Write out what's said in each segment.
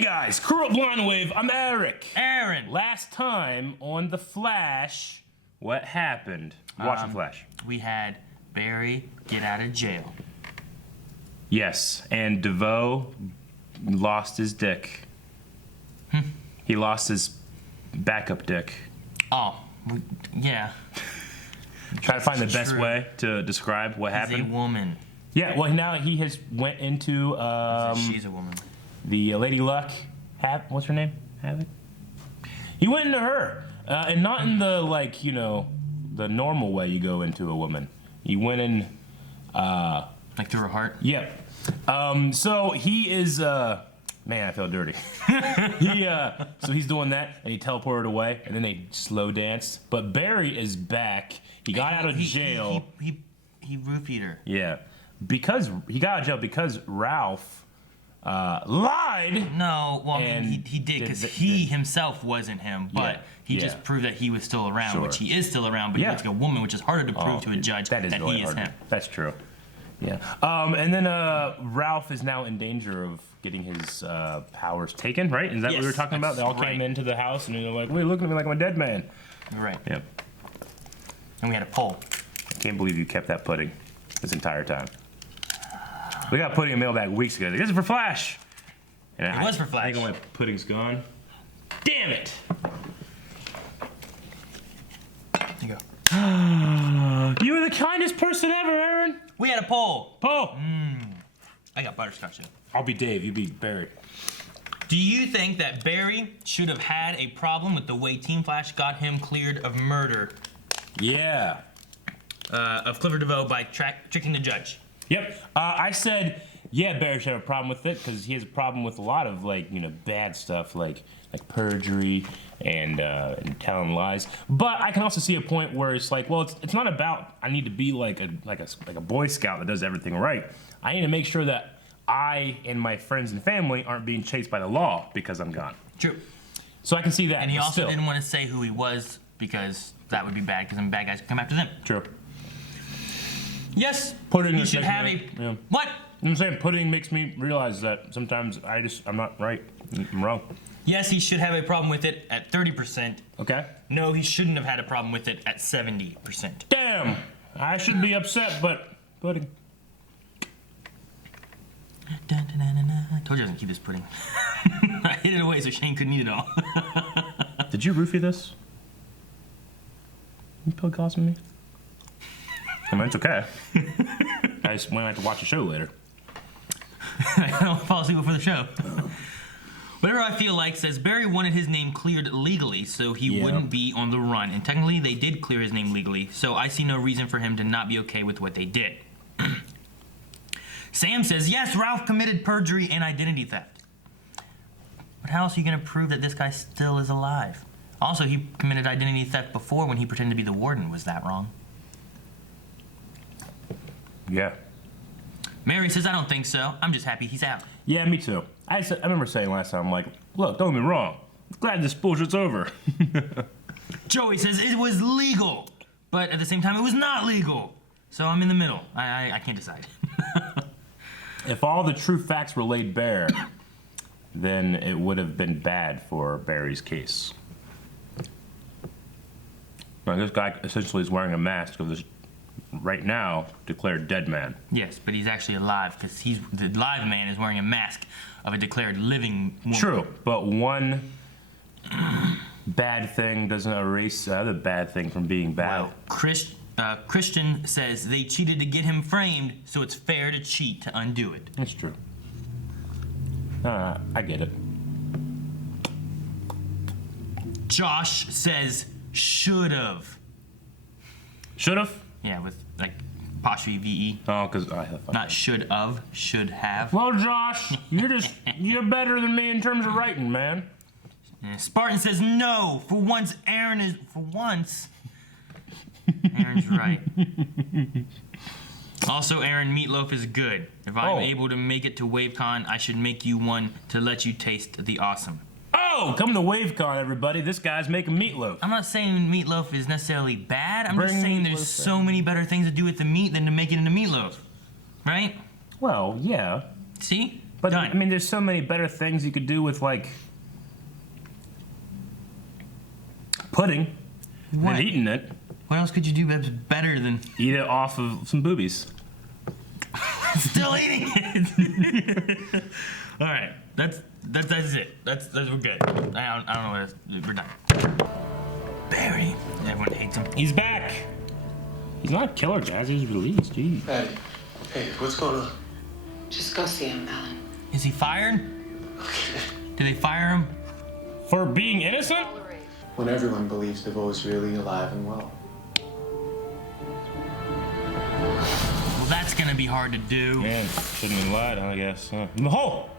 Hey guys, Crew Up Blind Wave, I'm Eric. Aaron. Last time on The Flash, what happened? Watch The Flash. We had Barry get out of jail. Yes, and DeVoe lost his dick. He lost his backup dick. Oh, yeah. Try to find the best true. way to describe what He's happened. a woman. Yeah, well now he has went into She's a woman. the Lady Luck. What's her name? Havoc. He went into her, and not in the the normal way you go into a woman. He went in, Like through her heart? Yep. So he is, man, I feel dirty. So he's doing that, and he teleported away, and then they slow danced. But Barry is back. He got out of jail. He roofied her. Yeah, because he got out of jail because Ralph lied. No, well, I mean, And he did because he himself wasn't him, but Yeah, he yeah. just proved that he was still around, Sure. which he is still around, but Yeah. he's like a woman, which is harder to prove to a judge that really he is hard. him. That's true. Yeah. And then Ralph is now in danger of getting his powers taken, right? Is that what we were Yes, talking about? They all that's came right. into the house and they're like, "Wait, look at me like I'm a dead man." Right. Yep. And we had a poll. I can't believe you kept that pudding this entire time. We got pudding in mailbag weeks ago. This is for Flash. And It was for Flash. I think my pudding's gone. Damn it! There you go. You were the kindest person ever, Aaron. We had a poll. Paul. I got butterscotch in. I'll be Dave. You be Barry. Do you think that Barry should have had a problem with the way Team Flash got him cleared of murder Yeah. of Clifford DeVoe by tricking the judge? Yep. I said, yeah, Barry should have a problem with it because he has a problem with a lot of bad stuff like perjury and telling lies. But I can also see a point where it's like, well, it's not about I need to be like a Boy Scout that does everything right. I need to make sure that I and my friends and family aren't being chased by the law because I'm gone. True. So I can see that. And he but also still. didn't want to say who he was because that would be bad because then bad guys could come after them. True. Yes, Pudding he is should making have me- a... yeah. What? I'm saying pudding makes me realize that sometimes I'm not right. I'm wrong. Yes, he should have a problem with it at 30%. Okay. No, he shouldn't have had a problem with it at 70%. Damn! I should be upset, but pudding. I told you I was gonna keep this pudding. I hid it away so Shane couldn't eat it all. Did you roofie this? You put gloss on me? I mean, it's okay. I just might have to watch a show later. I don't fall asleep before the show. Whatever I Feel Like says Barry wanted his name cleared legally so he wouldn't be on the run. And technically they did clear his name legally, so I see no reason for him to not be okay with what they did. Sam says, yes, Ralph committed perjury and identity theft. But how else are you going to prove that this guy still is alive? Also, he committed identity theft before when he pretended to be the warden. Was that wrong? Yeah. Mary says, I don't think so. I'm just happy he's out. Yeah, me too. I remember saying last time, I'm like, look, don't get me wrong. Glad this bullshit's over. Joey says it was legal, but at the same time, it was not legal. So I'm in the middle. I can't decide. If all the true facts were laid bare, then it would have been bad for Barry's case. Now, this guy essentially is wearing a mask of this, right now, declared dead man. Yes, but he's actually alive because the live man is wearing a mask of a declared living woman. True, but one bad thing doesn't erase the other bad thing from being bad. Well, Christian says they cheated to get him framed, so it's fair to cheat to undo it. That's true. I get it. Josh says should've. Should've? Yeah, with like apostrophe VE. Oh, because Not should've, should have. Well, Josh, you're better than me in terms of writing, man. Spartan says no. For once, Aaron's right. Also, Aaron, meatloaf is good. If I'm able to make it to WaveCon, I should make you one to let you taste the awesome. Oh, come to WaveCon, everybody. This guy's making meatloaf. I'm not saying meatloaf is necessarily bad. I'm just Bring saying there's meatloaf so many better things to do with the meat than to make it into meatloaf. Right? Well, yeah. See? But Done. I mean, there's so many better things you could do with like pudding What? than eating it. What else could you do that's better than Eat it off of some boobies. still eating it? All right, that's it. That's we're good. I don't know what else. We're done. Barry, everyone hates him. He's back. He's not a killer, Jazz. He's released. Jeez. Patty, hey, what's going on? Just go see him, Alan. Is he fired? Did they fire him? For being innocent? When everyone believes DeVoe is really alive and well. Well, that's gonna be hard to do. Man, shouldn't have lied, I guess. Huh? Oh!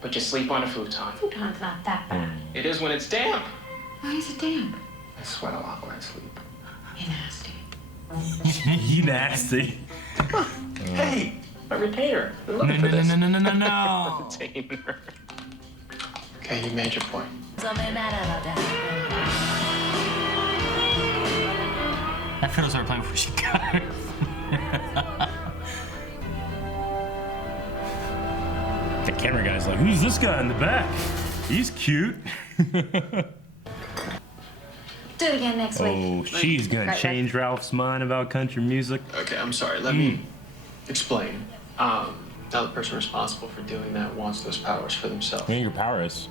But you sleep on a futon. Futon's not that bad. It is when it's damp. Why is it damp? I sweat a lot when I sleep. You're nasty. You nasty. Hey, my retainer. I've been looking for No, this. no. Retainer. Okay, you made your point. That fiddle started playing before she got it. The camera guy's like, who's this guy in the back? He's cute. Do it again next week. Oh, she's gonna Right, change Ralph's mind about country music. Okay, I'm sorry. Let me explain. Now the person responsible for doing that wants those powers for themselves. I think your power is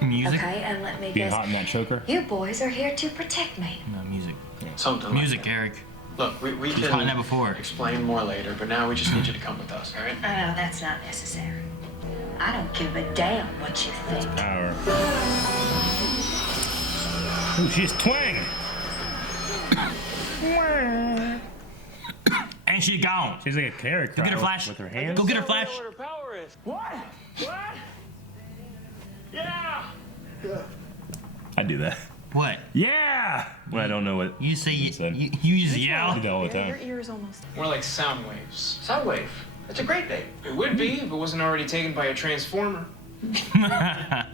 Music? Okay, and let me being guess. hot in that choker. You boys are here to protect me. No, music. Something like Music, that. Eric. Look, we We've gotten that can before. explain more later, but now we just need you to come with us, all right? No, that's not necessary. I don't give a damn what you think. Power. Ooh, she's twang. And she gone. She's like a character. Go get her flash. With her hands. Go get her flash. What her power is. What? What? Yeah. I do that. What? Yeah. When I don't know what You say you said. you use I do yell? that all the time. ears almost. More like sound waves. Soundwave. That's a great name. It would be if it wasn't already taken by a transformer.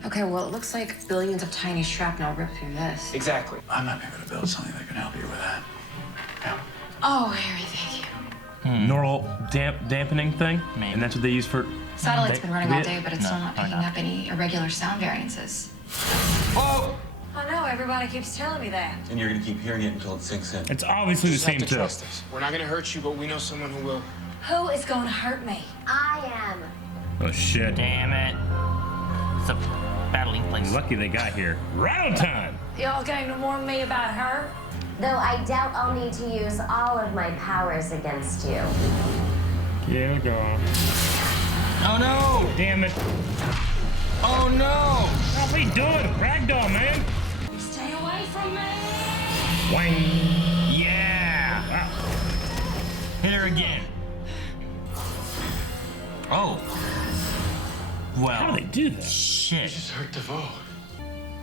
Okay, well, it looks like billions of tiny shrapnel ripped through this. Exactly. I might be able to build something that can help you with that. Yeah. Oh, Harry, thank you. Neural dampening thing. Maybe. And that's what they use for. Satellite's been running all day, but it's No, still not probably picking not. up any irregular sound variances. Oh! I know, everybody keeps telling me that. And you're gonna keep hearing it until it sinks in. It's obviously the Just have same to too. trust us. We're not gonna hurt you, but we know someone who will. Who is going to hurt me? I am. Oh shit. Damn it. It's a battling place. Lucky they got here. Right on time. Y'all came to warn me about her? Though I doubt I'll need to use all of my powers against you. Yeah, go on. Oh no! Damn it. Oh no! What are you doing? Ragdoll, man. Stay away from me! Wang. Yeah! Wow. Hit her again. Oh. Well. How do they do that? Shit. Just hurt DeVoe.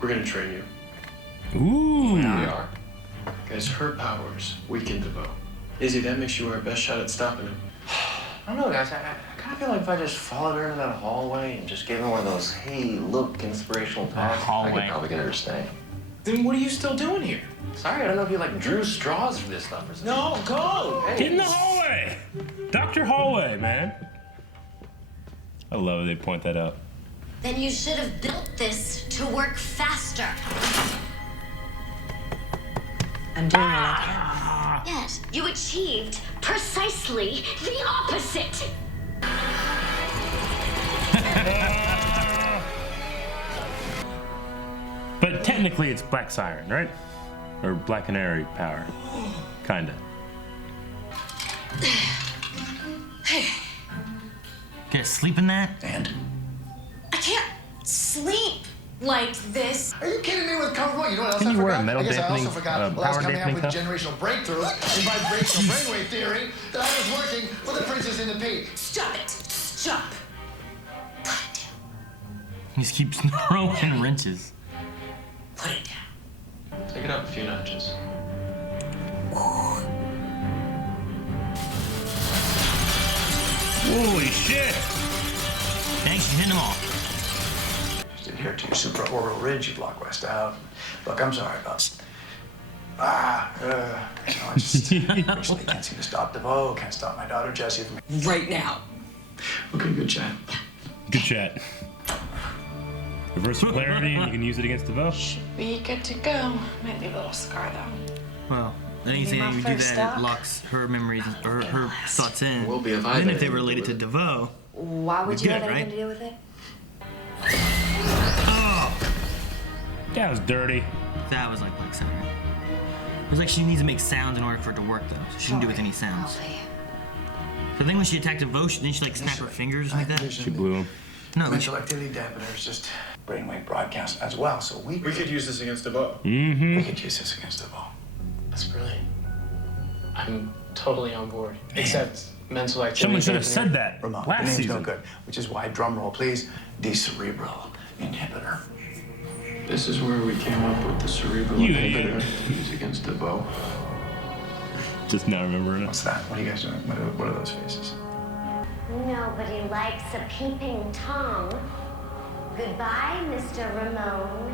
We're gonna train you. Ooh. We are. Guys, her powers weaken DeVoe. Izzy, that makes you our best shot at stopping him. I don't know, guys. I kind of feel like if I just followed her into that hallway and just gave her one of those, hey, look, inspirational talks, I hallway. could probably get her to stay. Then what are you still doing here? Sorry, I don't know if you like drew straws for this stuff or something. No, go! Hey. Get in the hallway. Dr. Hallway, man. I love it they point that out. Then you should have built this to work faster. I'm doing what I can. Yes, you achieved precisely the opposite. But technically it's Black Siren, right? Or Black Canary power. Kinda. Get a sleep in that? And? I can't sleep like this. Are you kidding me with comfortable? You know what else Can I you forgot? wear a metal I guess I also dampening, forgot when I was power coming up dampening with cuff? generational breakthrough in vibrational brainwave theory that I was working for the princess in the pea. Stop it. Stop. Put it He just keeps throwing wrenches. down. Put it down. Take it up a few notches. Holy shit! Thanks, you hit them all. Just adhere to your supraorbital ridge, you block west out. Look, I'm sorry about. I just recently can't seem to stop DeVoe, can't stop my daughter Jessie from. Right now. Okay, good chat. Good chat. Reverse polarity, and you can use it against DeVoe. Be good to go. Might leave a little scar though. Well, anything my you do first that stop? it locks her memories or her thoughts in. Will be if I And then had if they anything were to do related to with it. DeVoe, Why would you Good, have anything right? to do with it? That was dirty. that was like center. It was like she needs to make sounds in order for it to work though. So she didn't do it with any sounds. Molly. So I think when she attacked DeVoe, didn't she like snap her fingers like that? She blew him. No, Mental activity dampeners, just brainwave broadcast as well. So we could use this against DeVoe. we could use this against DeVoe. That's brilliant. I'm totally on board. Except mental activity. Someone should have dampener. said that Ramon, the last name's season. no good, which is why, drum roll please, cerebral inhibitor. This is where we came up with the cerebral You inhibitor idiot. to use against DeVoe. Just not remembering it. What's that? What are you guys doing? What are those faces? Nobody likes a peeping Tom. Goodbye, Mr. Ramon.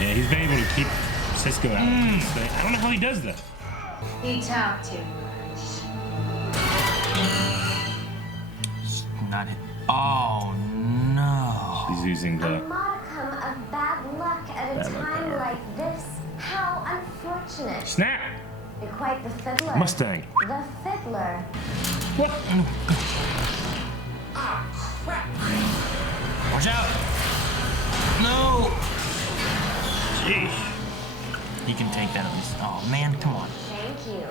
Yeah, he's been able to keep Cisco out of this thing. I don't know how he does that. You talk too much. not it. Oh no. He's using A the. modicum of bad luck at a Bad luck time power. like this. How unfortunate. Snap! You're quite the fiddler. Mustang. The fiddler. What? Watch out! No! Jeez. He can take that at least. Oh man, come on. Thank you.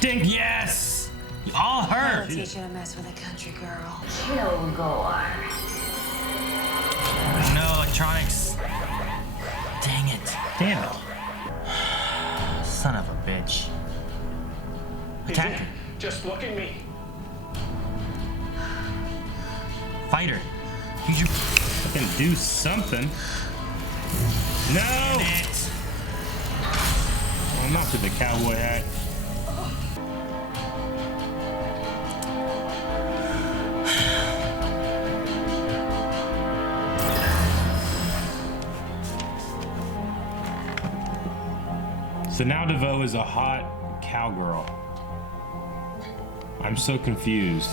Dink, yes! All her! I'll teach you to mess with a country girl. Kilgore. No electronics. Dang it. Damn it. Son of a bitch. Attack her. Just look at me. Fight her. Use your Fucking do something. No! it. Oh, not with the cowboy hat. So now DeVoe is a hot cowgirl. I'm so confused.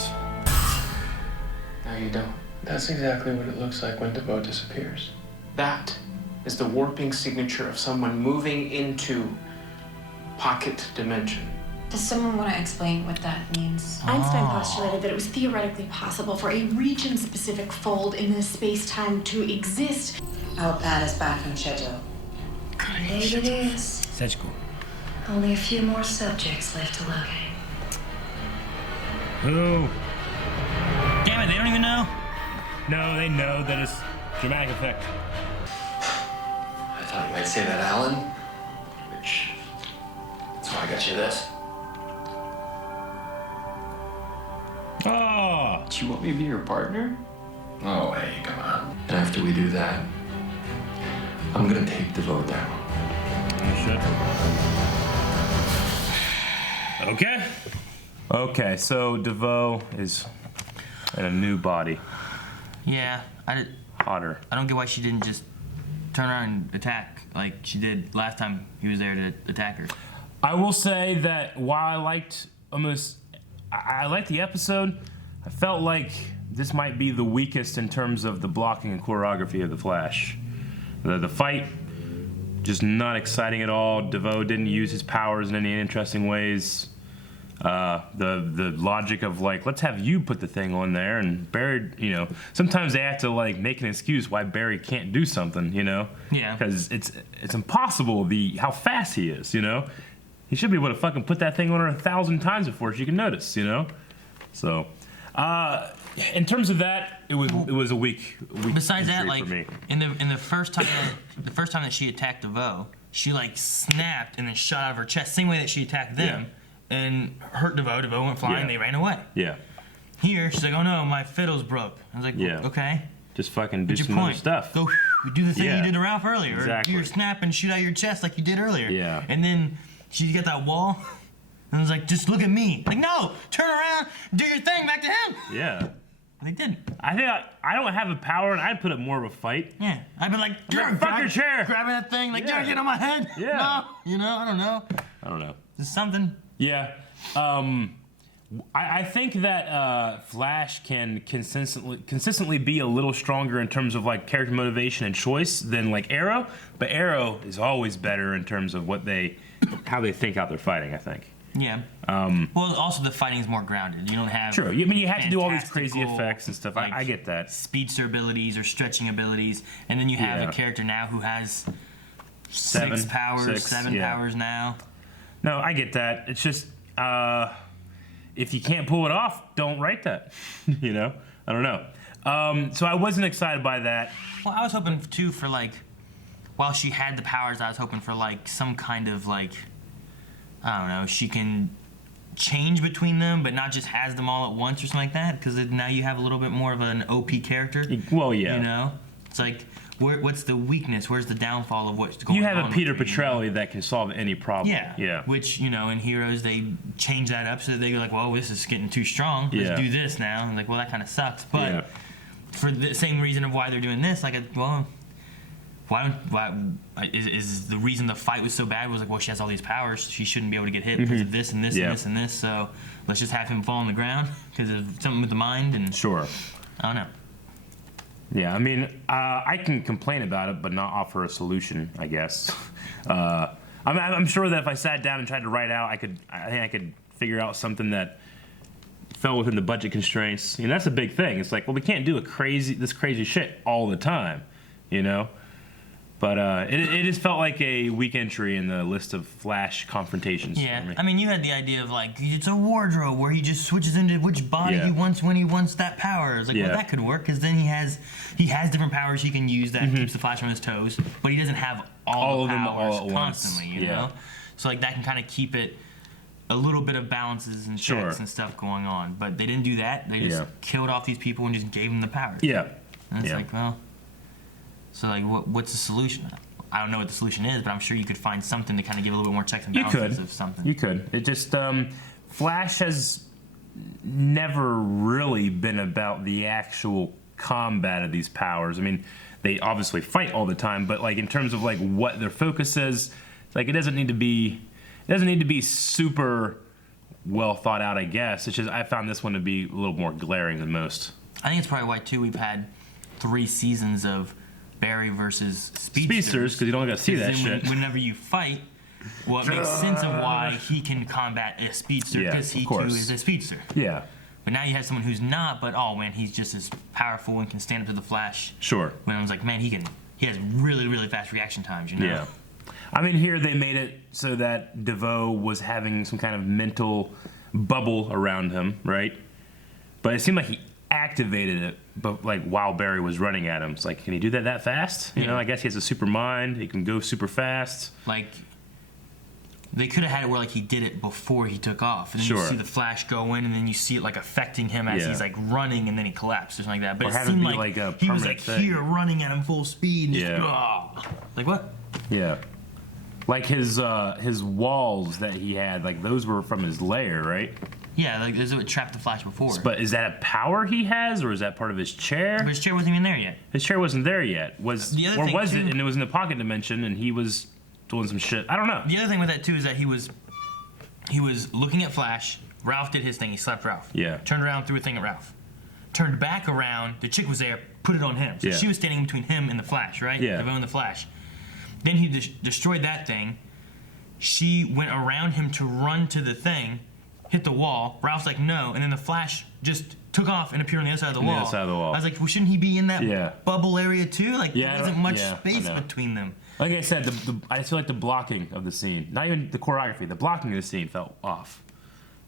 No, you don't. That's exactly what it looks like when DeVoe disappears. That is the warping signature of someone moving into pocket dimension. Does someone want to explain what that means? Einstein postulated that it was theoretically possible for a region-specific fold in the space-time to exist. Our pad is back on schedule. Date it is. That's cool. Only a few more subjects left to locate. Who? Damn it, they don't even know. No, they know that it's dramatic effect. I thought you might say that, Alan. Which. That's why I got you this. Oh! Do you want me to be your partner? Oh, hey, come on. And after we do that, I'm gonna take DeVoe down. Okay. Okay, so DeVoe is in a new body. Yeah, Hotter. I don't get why she didn't just turn around and attack like she did last time he was there to attack her. I will say that while I liked I liked the episode, I felt like this might be the weakest in terms of the blocking and choreography of the Flash. The fight, just not exciting at all. DeVoe didn't use his powers in any interesting ways. The logic of like, let's have you put the thing on there, and Barry, you know, sometimes they have to like make an excuse why Barry can't do something, you know? Yeah. Because it's impossible how fast he is, you know? He should be able to fucking put that thing on her 1,000 times before she can notice, you know? So, in terms of that, it was a weak Besides that, entry like for me. in the first time that she attacked DeVoe, she like snapped and then shot out of her chest, same way that she attacked them, and hurt DeVoe. DeVoe went flying. Yeah. They ran away. Yeah. Here, she's like, "Oh no, my fiddle's broke." I was like, Yeah. "Okay, Just fucking do what's your some other point? stuff. Go do the thing Yeah. you did to Ralph earlier. Exactly. Or do your snap and shoot out your chest like you did earlier." Yeah. And then she got that wall, and was like, "Just look at me." Like, no, turn around, do your thing, back to him. Yeah. They didn't. I think I don't have the power, and I'd put up more of a fight. Yeah, I've been like, I'm like, fuck your chair. grabbing that thing, like, Yeah. "Don't get on my head." Yeah. No, you know, I don't know. I don't know. Just something. Yeah. I think that Flash can consistently be a little stronger in terms of like character motivation and choice than like Arrow, but Arrow is always better in terms of how they think out their fighting. I think. Yeah. Well, also the fighting is more grounded. You don't have. True. I mean, you have to do all these crazy effects and stuff. Like, I get that. Speedster abilities or stretching abilities, and then you have a character now who has seven powers now. No, I get that. It's just if you can't pull it off, don't write that. You know, I don't know. So I wasn't excited by that. Well, I was hoping too for like, while she had the powers, I was hoping for like some kind of like, I don't know, she can change between them, but not just has them all at once or something like that. Because now you have a little bit more of an OP character. Well, yeah. You know, it's like. What's the weakness? Where's the downfall of what's going on? You have a Peter Petrelli that can solve any problem. Yeah. Which, you know, in Heroes, they change that up so that they go like, well, this is getting too strong. Let's do this now. And like, well, that kind of sucks. But for the same reason of why they're doing this, like, well, why is the reason the fight was so bad was like, well, she has all these powers. She shouldn't be able to get hit because of this and this and this and this. So let's just have him fall on the ground because of something with the mind. And sure. I don't know. Yeah, I mean, I can complain about it, but not offer a solution, I guess. I'm sure that if I sat down and tried to write out, I think I could figure out something that fell within the budget constraints. You know, that's a big thing. It's like, well, we can't do this crazy shit all the time, you know? But it just felt like a weak entry in the list of Flash confrontations. Yeah, for me. I mean, you had the idea of like, it's a wardrobe where he just switches into which body he wants when he wants that power. It's like, well, that could work because then he has different powers he can use that keeps the Flash on his toes, but he doesn't have all the powers all at constantly, once. you know? So like that can kind of keep it a little bit of balances and checks and stuff going on. But they didn't do that. They just killed off these people and just gave them the powers. Yeah. And it's like, well... So, like, what's the solution? I don't know what the solution is, but I'm sure you could find something to kind of give a little bit more checks and balances of something. You could. It just, Flash has never really been about the actual combat of these powers. I mean, they obviously fight all the time, but, like, in terms of, like, what their focus is, like, it doesn't need to be super well thought out, I guess. It's just, I found this one to be a little more glaring than most. I think it's probably why, too, we've had 3 seasons of Barry versus Speedsters, because you don't got to see that shit. Whenever you fight, well, it makes sense of why he can combat a speedster, because he too is a speedster. Yeah. But now you have someone who's not, but oh man, he's just as powerful and can stand up to the Flash. Sure. When I was like, man, he has really, really fast reaction times, you know? Yeah. I mean, here they made it so that DeVoe was having some kind of mental bubble around him, right? But it seemed like he activated it, but like while Barry was running at him. It's like, can he do that fast? You know, I guess he has a super mind. He can go super fast. Like, they could have had it where like he did it before he took off, and then you see the Flash go in, and then you see it like affecting him as he's like running, and then he collapsed or something like that. But it seemed like he was like here running at him full speed. And just, like what? Yeah. Like his walls that he had, like those were from his lair, right? Yeah, like this is what trapped the Flash before. But is that a power he has, or is that part of his chair? But his chair wasn't even there yet. His chair wasn't there yet. Was it? And it was in the pocket dimension, and he was doing some shit. I don't know. The other thing with that too is that he was looking at Flash. Ralph did his thing. He slapped Ralph. Yeah. Turned around, threw a thing at Ralph. Turned back around. The chick was there. Put it on him. So she was standing between him and the Flash, right? Yeah. DeVoe and the Flash. Then he destroyed that thing. She went around him to run to the thing. Hit the wall. Ralph's like, no. And then the Flash just took off and appeared on the other side of the wall. The other side of the wall. I was like, well, shouldn't he be in that bubble area too? Like, there wasn't much space between them. Like I said, I feel like the blocking of the scene, not even the choreography, the blocking of the scene felt off.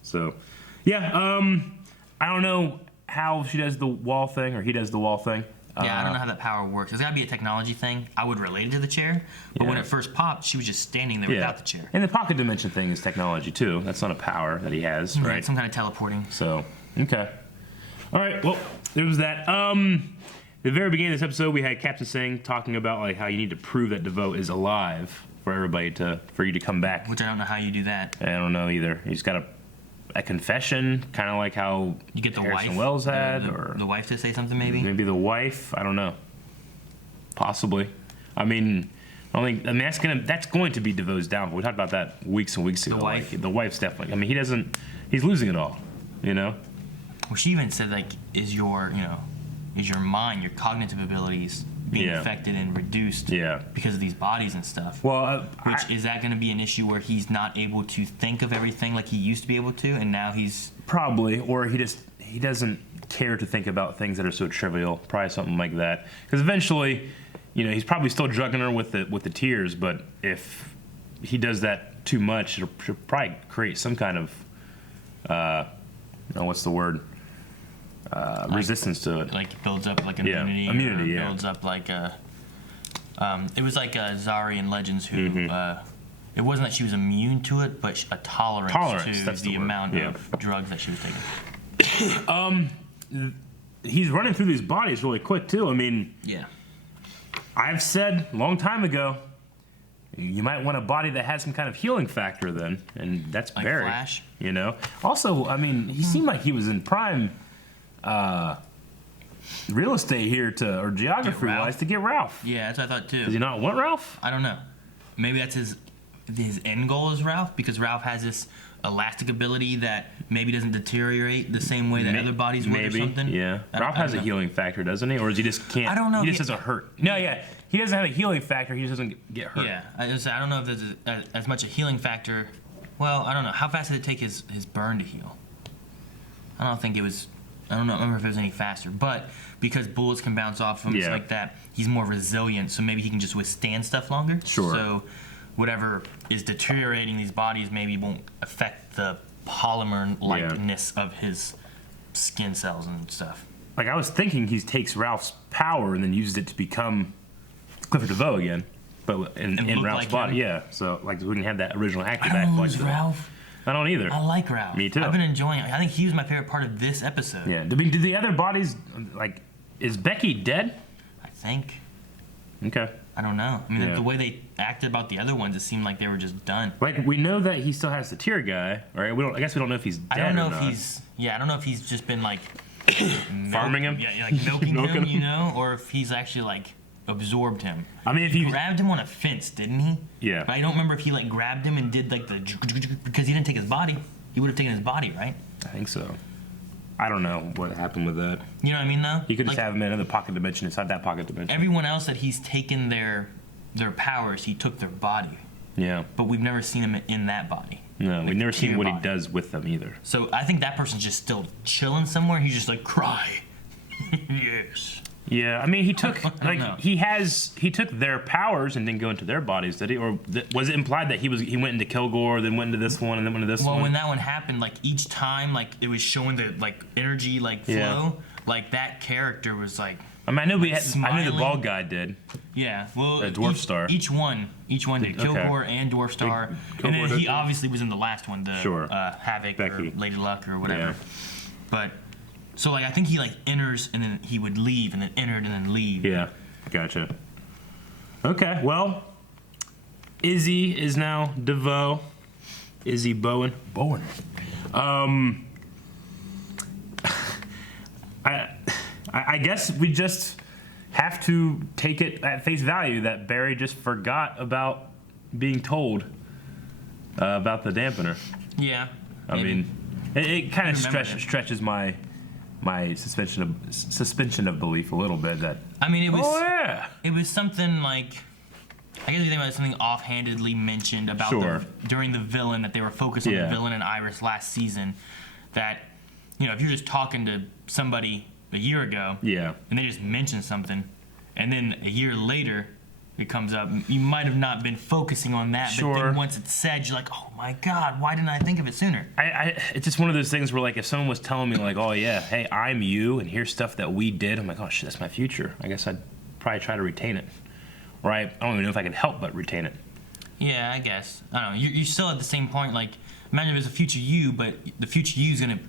So, yeah, I don't know how she does the wall thing, or he does the wall thing. Yeah, I don't know how that power works. It's got to be a technology thing. I would relate it to the chair, but when it first popped, she was just standing there without the chair. And the pocket dimension thing is technology too. That's not a power that he has, right? Some kind of teleporting. So, okay. All right, well, there was that. The very beginning of this episode, we had Captain Singh talking about like how you need to prove that DeVoe is alive for you to come back. Which I don't know how you do that. I don't know either. He's got a confession, kind of like how you get the Harrison wife, Wells had, or the wife to say something, maybe the wife. I don't know. Possibly. I mean, that's going to be DeVoe's downfall. We talked about that weeks and weeks ago. The wife. Like, the wife's definitely. I mean, he's losing it all. You know. Well, she even said like, is your mind, your cognitive abilities being affected and reduced because of these bodies and stuff. Well, is that going to be an issue where he's not able to think of everything like he used to be able to, and now he's probably, or he doesn't care to think about things that are so trivial. Probably something like that. Because eventually, he's probably still drugging her with the tears. But if he does that too much, it'll probably create some kind of, what's the word? Resistance to it. Like builds up like immunity. Immunity, builds up like a. It was like Zari in Legends who. It wasn't that she was immune to it, but a tolerance to the amount of drugs that she was taking. He's running through these bodies really quick too. I mean, I've said a long time ago, you might want a body that has some kind of healing factor then, and that's like Barry. Flash. Also, I mean, he seemed like he was in prime real estate here or geography-wise to get Ralph. Yeah, that's what I thought too. Does he not want Ralph? I don't know. Maybe that's his end goal is Ralph, because Ralph has this elastic ability that maybe doesn't deteriorate the same way that other bodies would or something. Yeah. Ralph has a healing factor, doesn't he? Or is he just can't? I don't know. He just doesn't hurt. No, he doesn't have a healing factor. He just doesn't get hurt. Yeah, I don't know if there's as much a healing factor. Well, I don't know. How fast did it take his burn to heal? I don't remember if it was any faster. But because bullets can bounce off him, like that, he's more resilient. So maybe he can just withstand stuff longer. Sure. So whatever is deteriorating these bodies maybe won't affect the polymer-likeness of his skin cells and stuff. Like, I was thinking he takes Ralph's power and then uses it to become Clifford DeVoe again, but in Ralph's like body. him. Yeah, so like we wouldn't have that original actor I back. don't know Like who's Ralph. I don't either. I like Ralph. Me too. I've been enjoying it. I think he was my favorite part of this episode. Yeah. Do the other bodies, like, is Becky dead? I think. Okay. I don't know. I mean, the way they acted about the other ones, it seemed like they were just done. Like, we know that he still has the tear guy, right? I guess we don't know if he's dead. I don't know or if not. he's. Yeah, I don't know if he's just been like farming him. Yeah, like milking him, or if he's actually like absorbed him. I mean, if he grabbed him on a fence, didn't he? Yeah. But I don't remember if he like grabbed him and did like the because he didn't take his body. He would have taken his body, right? I think so. I don't know what happened with that. You know what I mean, though? He could just have him in another pocket dimension inside that pocket dimension. Everyone else that he's taken their powers, he took their body. Yeah. But we've never seen him in that body. No, Like we've never seen what body. he does with them either. So I think that person's just still chilling somewhere. He's just like, cry. Yes. Yeah, I mean, he took know. he took their powers and didn't go into their bodies, did he? Or was it implied that he went into Kilgore, then went into this one, and then went into this one? Well, when that one happened, like each time, like it was showing the like energy like flow, like that character was like. I mean, I knew I knew the smiling. bald guy did. Yeah, well, The Dwarf Star. Each one did. Kilgore and Dwarf Star, and Kilgore then did he too? obviously was in the last one, the Havoc Becky. or Lady Luck or whatever. Yeah. But so like I think he like enters and then he would leave and then entered and then leave. Yeah, gotcha. Okay, well, Izzy is now DeVoe. Izzy Bowen. I guess we just have to take it at face value that Barry just forgot about being told about the dampener. Yeah. I mean, it kind of remember stretches my suspension of belief a little bit that. I mean, it was. Oh yeah. It was something like. I guess you think about it, something offhandedly mentioned about during the villain that they were focused on the villain and Iris last season. That, if you're just talking to somebody a year ago, and they just mention something, and then a year later it comes up, you might have not been focusing on that, but then once it's said, you're like, oh my God, why didn't I think of it sooner? It's just one of those things where, like, if someone was telling me, like, oh yeah, hey, I'm you, and here's stuff that we did, I'm like, oh shit, that's my future. I guess I'd probably try to retain it. Right? I don't even know if I could help but retain it. Yeah, I guess. I don't know. You're still at the same point. Like, imagine if there's a future you, but the future you's gonna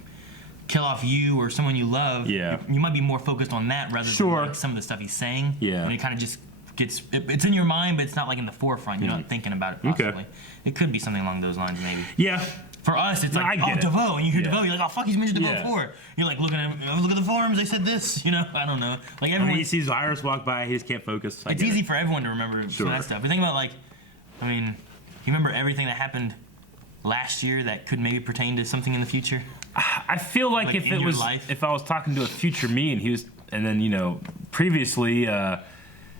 kill off you or someone you love. Yeah. You might be more focused on that rather than like some of the stuff he's saying. Yeah. And it kind of just gets. It's in your mind, but it's not like in the forefront. You're not thinking about it. Possibly. Okay. It could be something along those lines, maybe. Yeah. For us, it's like, oh, DeVoe, and you hear DeVoe, you're like, oh, fuck, he's mentioned DeVoe before. You're like, look at the forums, they said this, I don't know. Like, everyone, he sees Iris walk by, he just can't focus. It's easy for everyone to remember some of that stuff. But think about, like, I mean, you remember everything that happened last year that could maybe pertain to something in the future? I feel like if in it your was, life? if I was talking to a future me and he was, and then, you know, previously,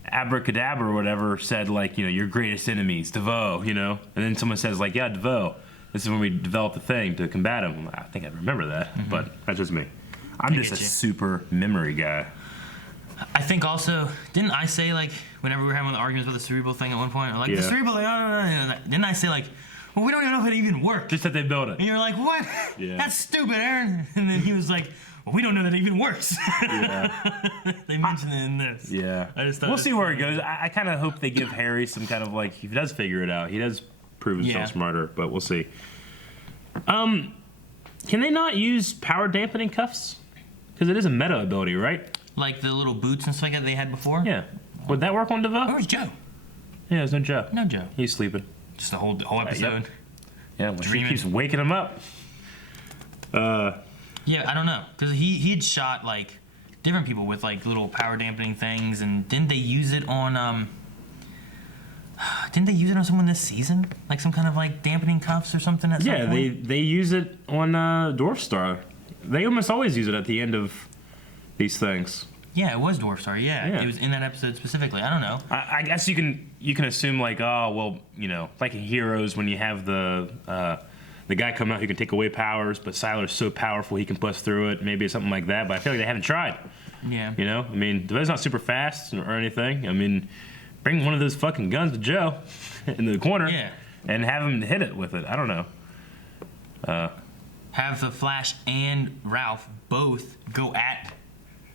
Abracadabra or whatever said, like, you know, your greatest enemies, DeVoe, you know, and then someone says, like, yeah, DeVoe, this is when we developed the thing to combat him. I think I remember that, but that's just me. I'm just a super memory guy. I think also, didn't I say, like, whenever we were having the arguments about the cerebral thing at one point, like, the cerebral, didn't I say, like, well, we don't even know if it even worked. Just that they built it. And you're like, what? Yeah. That's stupid, Aaron. And then he was like, well, we don't know that it even works. Yeah. They mentioned it in this. Yeah. I just thought We'll it was see where it funny. goes. I kind of hope they give Harry some kind of, like, if he does figure it out, he does prove himself smarter, but we'll see. Can they not use power dampening cuffs? Because it is a meta ability, right? Like the little boots and stuff like that they had before? Yeah. Would that work on DeVoe? Where's Joe? Yeah, there's no Joe. No Joe. He's sleeping. Just the whole episode. Yeah, well, she Dreaming. keeps waking him up. Yeah, I don't know. Because he'd shot, like, different people with, like, little power dampening things. And didn't they use it on, didn't they use it on someone this season? Like some kind of, like, dampening cuffs or something at some Yeah, point? they use it on Dwarf Star. They almost always use it at the end of these things. Yeah, it was Dwarf Star. Yeah. Yeah. It was in that episode specifically. I don't know. I guess you can assume, like, oh, well, you know, like in Heroes when you have the guy come out who can take away powers, but Siler's so powerful he can bust through it. Maybe it's something like that, but I feel like they haven't tried. Yeah. You know? I mean, DeVoe's not super fast or anything. I mean, bring one of those fucking guns to Joe in the corner and have him hit it with it. I don't know. Have the Flash and Ralph both go at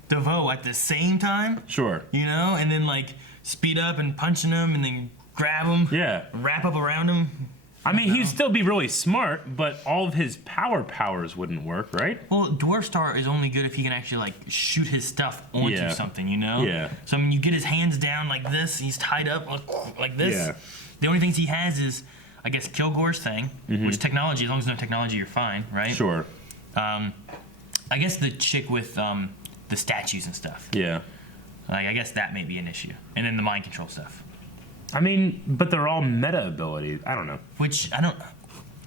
DeVoe at the same time. Sure. You know? And then, like, speed up and punching him and then grab him. Yeah. Wrap up around him. I mean, he'd still be really smart, but all of his powers wouldn't work, right? Well, Dwarf Star is only good if he can actually, like, shoot his stuff onto something, you know? Yeah. So, I mean, you get his hands down like this, he's tied up like this. Yeah. The only things he has is, I guess, Kilgore's thing, which technology, as long as there's no technology, you're fine, right? Sure. I guess the chick with the statues and stuff. Yeah. Like, I guess that may be an issue. And then the mind control stuff. I mean, but they're all meta abilities. I don't know. Which, I don't...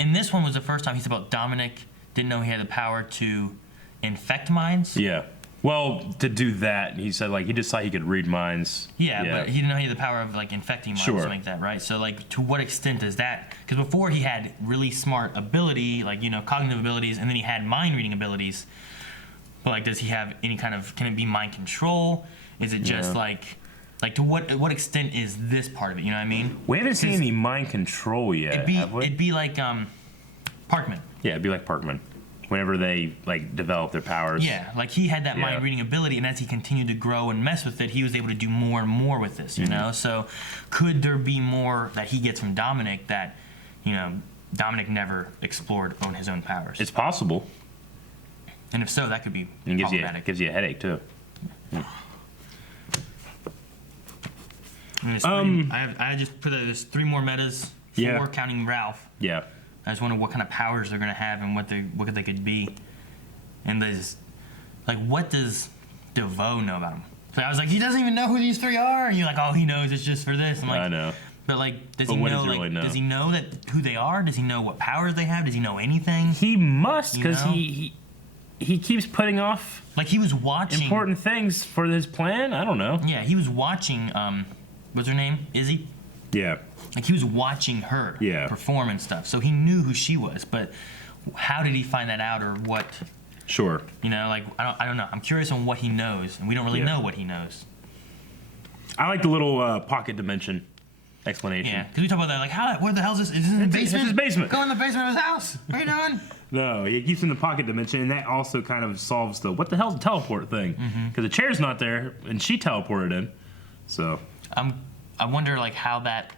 In this one was the first time he's about Dominic didn't know he had the power to infect minds. Yeah. Well, to do that, he said, like, he just thought he could read minds. Yeah, but he didn't know he had the power of, like, infecting minds or Sure. something like that, right? So, like, to what extent is that? Because before he had really smart ability, like, you know, cognitive abilities, and then he had mind-reading abilities. But, like, does he have any kind of... Can it be mind control? Is it just, like, to what extent is this part of it? You know what I mean? We haven't seen any mind control yet, have we? It'd be like Parkman. Yeah, it'd be like Parkman. Whenever they, like, develop their powers. Yeah, like he had that mind reading ability, and as he continued to grow and mess with it, he was able to do more and more with this, you know? So could there be more that he gets from Dominic that, you know, Dominic never explored on his own powers? It's possible. And if so, that could be And problematic. gives you a headache, too. And I just put that there's 3 more metas, 4 counting Ralph. Yeah. I just wonder what kind of powers they're gonna have and what they could be. And there's like, what does DeVoe know about him? So I was like, he doesn't even know who these 3 are, and you're like, oh, he knows it's just for this. I'm like, I know. But like, does But he what know? does he Like, really know? does he know that who they are? Does he know what powers they have? Does he know anything? He must, You because know? he keeps putting off Like he was watching important things for his plan. I don't know. Yeah, he was watching. What's her name? Izzy. Yeah. Like he was watching her perform and stuff, so he knew who she was. But how did he find that out, or what? Sure. You know, like I don't know. I'm curious on what he knows, and we don't really know what he knows. I like the little pocket dimension explanation. Yeah, because we talk about that, like, where the hell is this? Is this in the basement? It's his basement. Go in the basement of his house. What are you doing? No, he keeps in the pocket dimension, and that also kind of solves the what the hell's the teleport thing? Because the chair's not there, and she teleported in. So I wonder like how that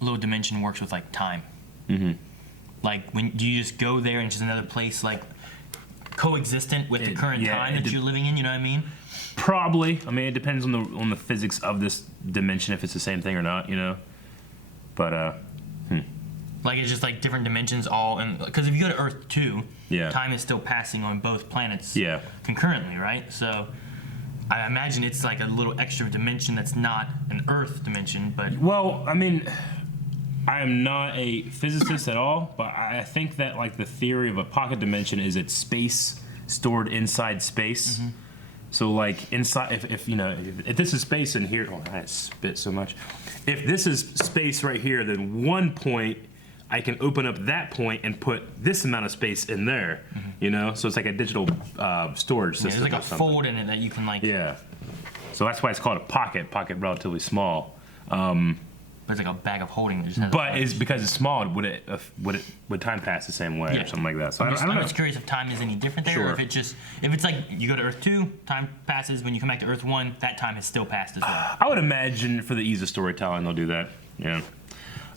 little dimension works with like time. Like, when do you just go there and it's just another place, like coexistent with the current time that you're living in? You know what I mean? Probably. I mean, it depends on the physics of this dimension if it's the same thing or not. You know. But Like it's just like different dimensions all, and because if you go to Earth 2, time is still passing on both planets concurrently, right? So I imagine it's like a little extra dimension that's not an Earth dimension, but well, I mean, I am not a physicist at all, but I think that like the theory of a pocket dimension is it's space stored inside space. So like inside, if you know, if this is space in here, oh, I spit so much. If this is space right here, then one point I can open up that point and put this amount of space in there. You know, so it's like a digital storage system. There's like a fold in it that you can like. Yeah. So that's why it's called a pocket. Pocket relatively small. But it's like a bag of holding. That just has But it's because it's small. Would time pass the same way or something like that? So I don't know. I'm just curious if time is any different there, or if it's like you go to Earth 2, time passes. When you come back to Earth 1, that time has still passed as well. I would imagine for the ease of storytelling, they'll do that. Yeah.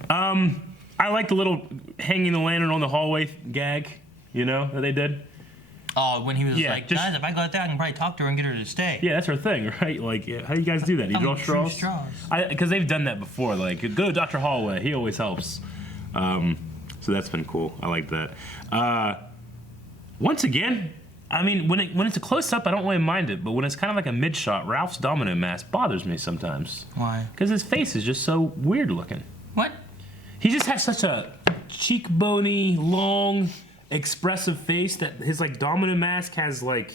I like the little hanging the lantern on the hallway gag. You know that they did. Oh, when he was like, guys, if I go out there, I can probably talk to her and get her to stay. Yeah, that's her thing, right? Like, how do you guys do that? You draw straws? Because they've done that before. Like, go to Dr. Hallway. He always helps. So that's been cool. I like that. Once again, I mean, when it's a close-up, I don't really mind it. But when it's kind of like a mid-shot, Ralph's domino mask bothers me sometimes. Why? Because his face is just so weird looking. What? He just has such a cheekbony, long, expressive face that his like domino mask has like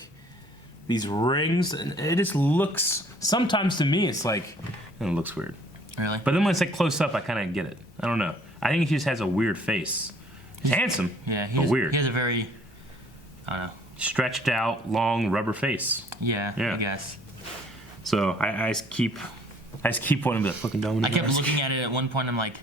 these rings, and it just looks. Sometimes to me, it's like it looks weird. Really? But then when it's like close up, I kind of get it. I don't know. I think he just has a weird face. He's handsome, but weird. He has a very, I don't know, stretched out, long rubber face. Yeah. I guess. So I just keep wanting to fucking domino. I kept looking at it at one point. I'm like,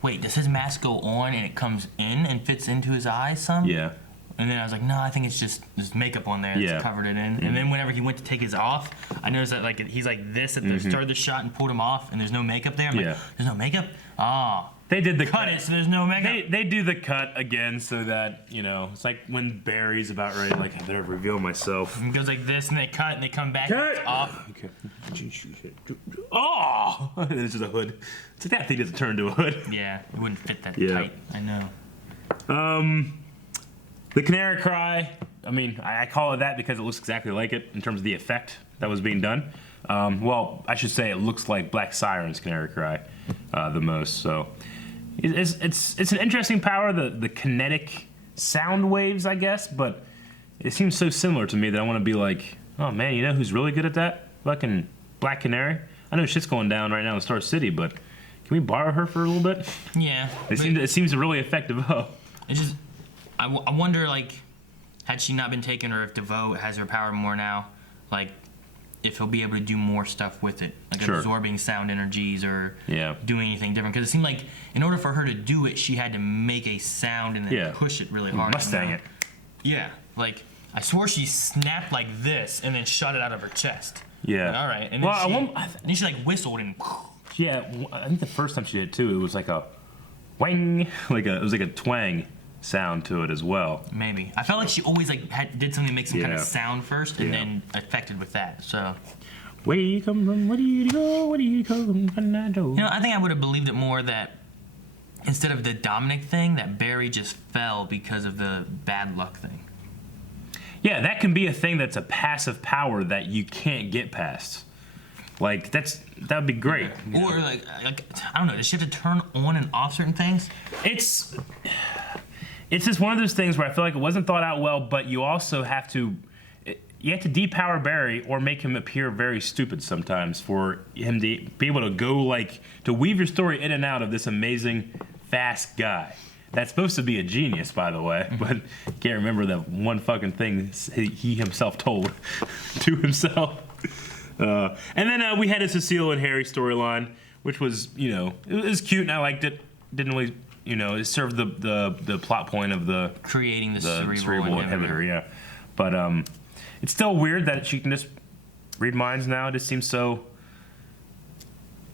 wait, does his mask go on and it comes in and fits into his eyes some? Yeah. And then I was like, no, I think it's just makeup on there that's covered it in. And then whenever he went to take his off, I noticed that like he's like this at the start of the shot and pulled him off, and there's no makeup there. I'm like, there's no makeup? Oh. They did the cut it, so there's no makeup. They do the cut again so that, you know, it's like when Barry's about ready, like, I better reveal myself. And it goes like this, and they cut, and they come back, and it's off. Okay. Oh! And it's just a hood. It's like that thing doesn't turn into a hood. Yeah, it wouldn't fit that tight. I know. The Canary Cry, I mean, I call it that because it looks exactly like it in terms of the effect that was being done. Well, I should say it looks like Black Siren's Canary Cry the most, so... It's an interesting power, the kinetic sound waves, I guess, but it seems so similar to me that I want to be like, oh man, you know who's really good at that? Fucking Black Canary. I know shit's going down right now in Star City, but can we borrow her for a little bit? Yeah. It seems really effective. It's just, I wonder, like, had she not been taken, or if DeVoe has her power more now, like, if he'll be able to do more stuff with it, like absorbing sound energies or doing anything different. Because it seemed like in order for her to do it, she had to make a sound and then push it really hard. Mustang it. Yeah, like I swore she snapped like this and then shot it out of her chest. Yeah. Like, all right, and then she like whistled and. Yeah, I think the first time she did it too, it was like a wang, it was like a twang sound to it as well. Maybe. I felt like she always like did something to make some kind of sound first and then affected with that. So. Where you come from? Where do you go? Where do you come from? I think I would have believed it more that instead of the Dominic thing, that Barry just fell because of the bad luck thing. Yeah, that can be a thing that's a passive power that you can't get past. Like that would be great. Or like I don't know, does she have to turn on and off certain things? It's just one of those things where I feel like it wasn't thought out well, but you also have to depower Barry or make him appear very stupid sometimes for him to be able to go to weave your story in and out of this amazing, fast guy. That's supposed to be a genius, by the way, but can't remember that one fucking thing he himself told to himself. And then we had a Cecile and Harry storyline, which was, it was cute and I liked it. Didn't really... it served the plot point of the creating the cerebral inhibitor, yeah. But it's still weird that she can just read minds now. It just seems so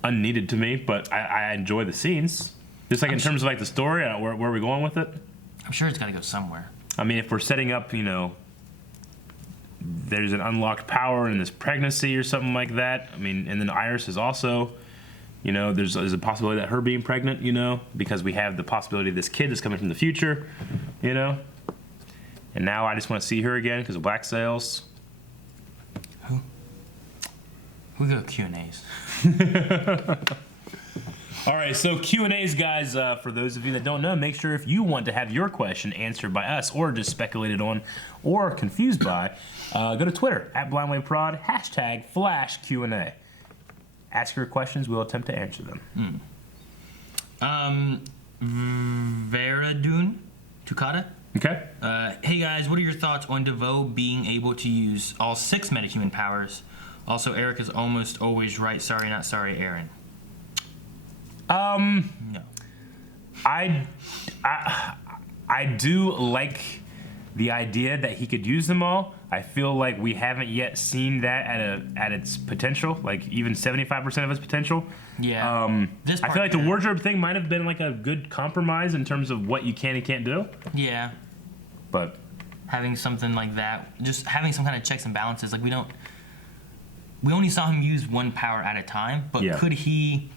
unneeded to me. But I enjoy the scenes. Just like in terms of the story, where are we going with it? I'm sure it's got to go somewhere. I mean, if we're setting up, there's an unlocked power in this pregnancy or something like that. I mean, and then Iris is also. There's a possibility that her being pregnant, because we have the possibility of this kid that's coming from the future, And now I just want to see her again because of Black Sails. Who? We go Q&As. All right, so Q&As, guys. For those of you that don't know, make sure if you want to have your question answered by us or just speculated on or confused by, go to Twitter, @BlindWayProd, #Flash Q&A. Ask your questions. We'll attempt to answer them. Veradun Tukata. Okay. Hey guys, what are your thoughts on DeVoe being able to use all 6 metahuman powers? Also, Eric is almost always right. Sorry, not sorry, Aaron. No. I do like the idea that he could use them all. I feel like we haven't yet seen that at its potential, like even 75% of its potential. Yeah. I feel like the wardrobe thing might have been like a good compromise in terms of what you can and can't do. Yeah. But having something like that, just having some kind of checks and balances, like we only saw him use one power at a time, but could he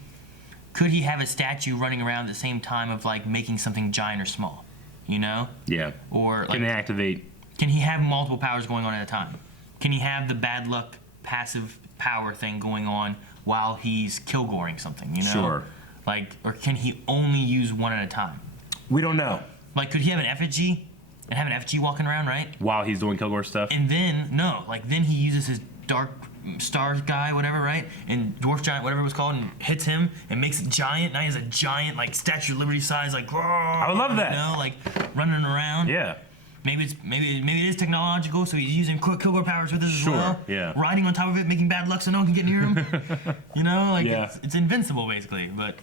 have a statue running around at the same time of like making something giant or small, you know? Yeah. Or like, can they activate? Can he have multiple powers going on at a time? Can he have the bad luck passive power thing going on while he's Kilgoring something, you know? Sure. Like, or can he only use one at a time? We don't know. Like, could he have an effigy and have an effigy walking around, right? While he's doing Kilgore stuff? And then, then he uses his dark star guy, whatever, right? And dwarf giant, whatever it was called, and hits him and makes it giant. Now he has a giant, like, Statue of Liberty size, like, I would love that. You know, like, running around. Yeah. Maybe it is technological, so he's using Kilgore powers with it as well. Yeah. Riding on top of it, making bad luck so no one can get near him. You know, like it's invincible basically. But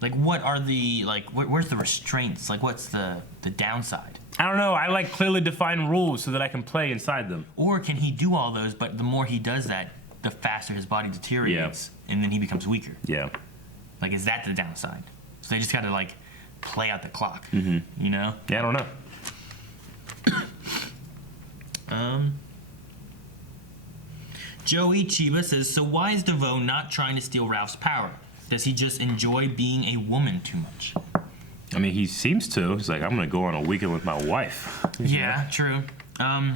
like, what are the where's the restraints? Like, what's the downside? I don't know. I like clearly defined rules so that I can play inside them. Or can he do all those? But the more he does that, the faster his body deteriorates, and then he becomes weaker. Yeah. Like, is that the downside? So they just got to like play out the clock. Mm-hmm. You know? Yeah, I don't know. Joey Chiba says, so why is DeVoe not trying to steal Ralph's power? Does he just enjoy being a woman too much? I mean, he seems to. He's like, I'm going to go on a weekend with my wife. Yeah, true. But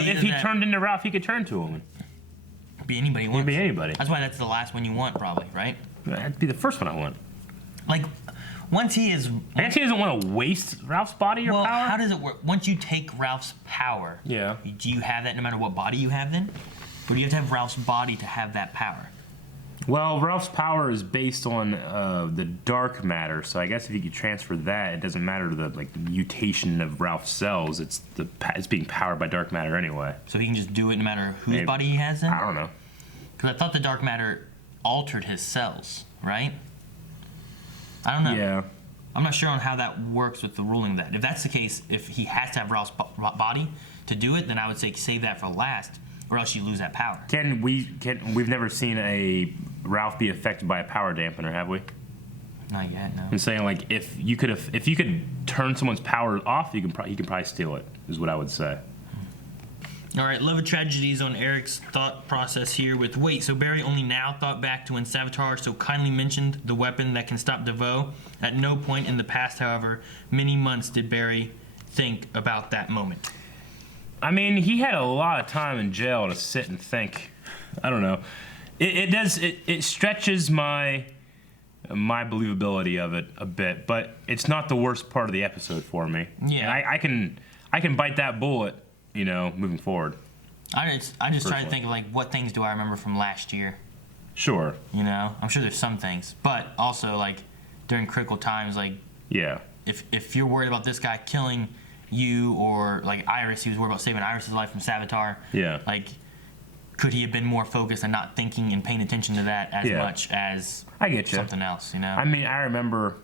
if he turned into Ralph, he could turn to him. Be anybody he wants. He'd be anybody. That's why that's the last one you want, probably, right? That'd be the first one I want. Like, once he is... I guess he doesn't want to waste Ralph's body or power? Well, how does it work? Once you take Ralph's power, yeah, do you have that no matter what body you have then? Or do you have to have Ralph's body to have that power? Well, Ralph's power is based on the dark matter, so I guess if you could transfer that, it doesn't matter the mutation of Ralph's cells. It's being powered by dark matter anyway. So he can just do it no matter whose body he has then? I don't know. Because I thought the dark matter altered his cells, right? I don't know. Yeah. I'm not sure on how that works with the ruling of that. If that's the case, if he has to have Ralph's body to do it, then I would say save that for last, or else you lose that power. We've never seen a Ralph be affected by a power dampener, have we? Not yet, no. I'm saying, like, if you could turn someone's power off, you can probably steal it. Is what I would say. All right, Love of Tragedies on Eric's thought process here with, wait, so Barry only now thought back to when Savitar so kindly mentioned the weapon that can stop DeVoe? At no point in the past, however, many months did Barry think about that moment. I mean, he had a lot of time in jail to sit and think. I don't know. It stretches my believability of it a bit, but it's not the worst part of the episode for me. Yeah. And I can bite that bullet, moving forward. I just try to think of, like, what things do I remember from last year? Sure. I'm sure there's some things, but also, like, during critical times, like, yeah, if you're worried about this guy killing you, or like Iris, he was worried about saving Iris's life from Savitar. Yeah. Like, could he have been more focused and not thinking and paying attention to that as much as I get you. something else? I mean, I remember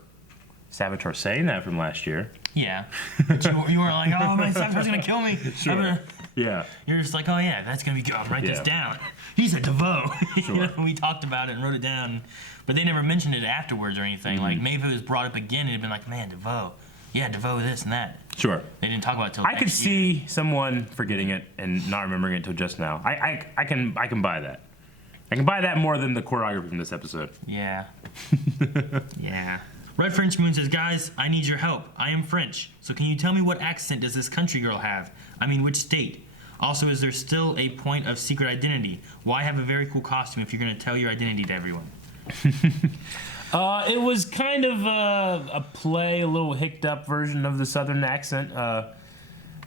Savitar saying that from last year. Yeah. But you weren't like, oh man, Savitar's gonna kill me. Sure. Yeah. You're just like, oh yeah, that's gonna be good. I'll write this down. He's a DeVoe. Sure. We talked about it and wrote it down, but they never mentioned it afterwards or anything. Mm-hmm. Like, maybe if it was brought up again, it'd been like, man, DeVoe. Yeah, DeVoe this and that. Sure. They didn't talk about it till I could see someone forgetting it and not remembering it until just now. I can buy that. I can buy that more than the choreography from this episode. Yeah. Yeah. Red French Moon says, guys, I need your help. I am French, so can you tell me what accent does this country girl have? I mean, which state? Also, is there still a point of secret identity? Why have a very cool costume if you're going to tell your identity to everyone? It was kind of a play, a little hicked up version of the Southern accent.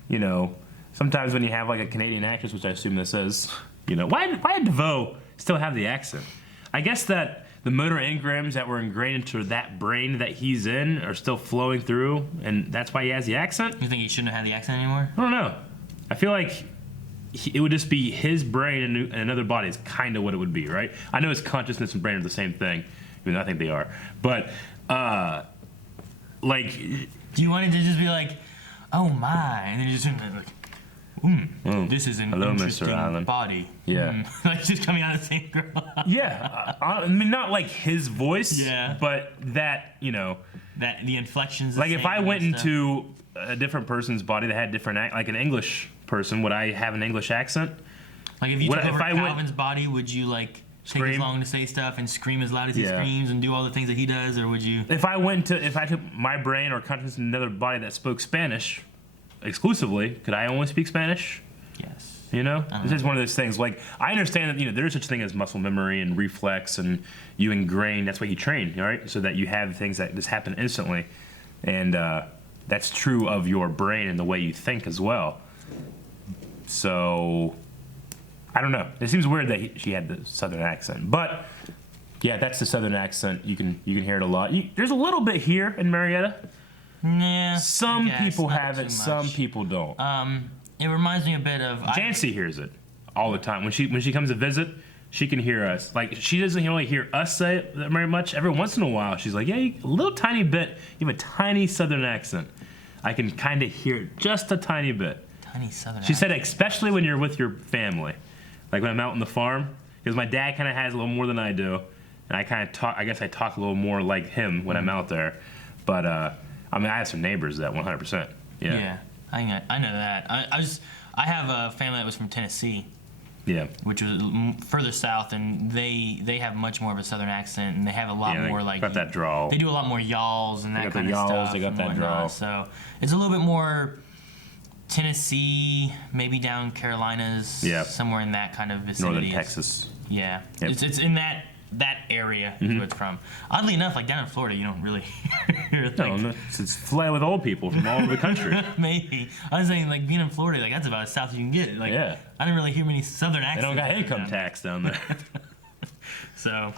You know, sometimes when you have like a Canadian actress, which I assume this is, you know, why did DeVoe still have the accent? I guess that the motor engrams that were ingrained into that brain that he's in are still flowing through, and that's why he has the accent? You think he shouldn't have had the accent anymore? I don't know. I feel like it would just be his brain and another body is kind of what it would be, right? I know his consciousness and brain are the same thing, even though I think they are. But, like... Do you want it to just be like, oh my, and then you just like, this is an interesting body. Yeah. Like just coming out of the same girl. Yeah. I mean, not like his voice, yeah, but that, you know... That the inflections. Like if I went into a different person's body that had different, like an English person, would I have an English accent? Like if you took over Calvin's body, would you like take as long to say stuff and scream as loud as he screams and do all the things that he does, or would you? If I took my brain or consciousness in another body that spoke Spanish exclusively, could I only speak Spanish? Yes. You know, this is one of those things. Like I understand that there is such a thing as muscle memory and reflex, and you ingrain. That's why you train, right? So that you have things that just happen instantly, and that's true of your brain and the way you think as well. So, I don't know. It seems weird that she had the Southern accent, but yeah, that's the Southern accent. You can hear it a lot. There's a little bit here in Marietta. Yeah. Some people have it. Some people don't. It reminds me a bit of. Jancy hears it all the time when she comes to visit. She can hear us. Like she doesn't really hear us say it very much. Every once in a while, she's like, "Yeah, a little tiny bit. You have a tiny Southern accent." I can kind of hear it just a tiny bit. Tiny Southern. She said, especially when you're with your family, like when I'm out on the farm, because my dad kind of has a little more than I do, and I kind of talk. I guess I talk a little more like him when I'm out there. But I mean, I have some neighbors that 100%. Yeah. Yeah, I know that. I have a family that was from Tennessee. Yeah. Which was further south, and they have much more of a Southern accent, and they have a lot more like got that drawl. They do a lot more y'alls and that kind of stuff. They got that drawl. So it's a little bit more Tennessee, maybe down Carolinas, somewhere in that kind of vicinity. Northern Texas. Yeah, it's in that area is where it's from. Oddly enough, like down in Florida, you don't really hear like, no, it's flat with old people from all over the country. Maybe. I was saying, like, being in Florida, like, that's about as south as you can get. Like, I didn't really hear many Southern accents. They don't got income tax down there. So,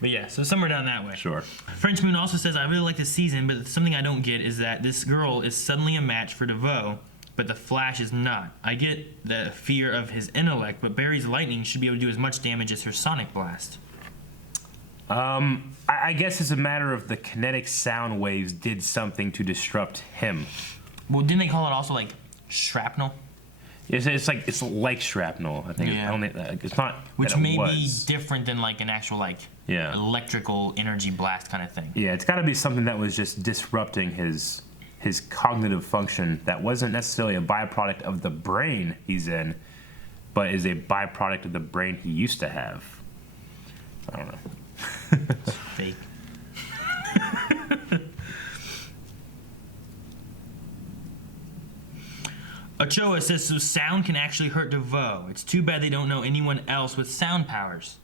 but yeah, so somewhere down that way. Sure. French Moon also says, I really like this season, but something I don't get is that this girl is suddenly a match for DeVoe, but the Flash is not. I get the fear of his intellect, but Barry's lightning should be able to do as much damage as her sonic blast. I guess it's a matter of the kinetic sound waves did something to disrupt him. Well, didn't they call it also like shrapnel? It's like shrapnel. I think it's not. Which may be different than like an actual like Yeah. electrical energy blast kind of thing. Yeah, it's got to be something that was just disrupting his cognitive function that wasn't necessarily a byproduct of the brain he's in, but is a byproduct of the brain he used to have. I don't know. It's fake. Ochoa says, so sound can actually hurt DeVoe. It's too bad they don't know anyone else with sound powers.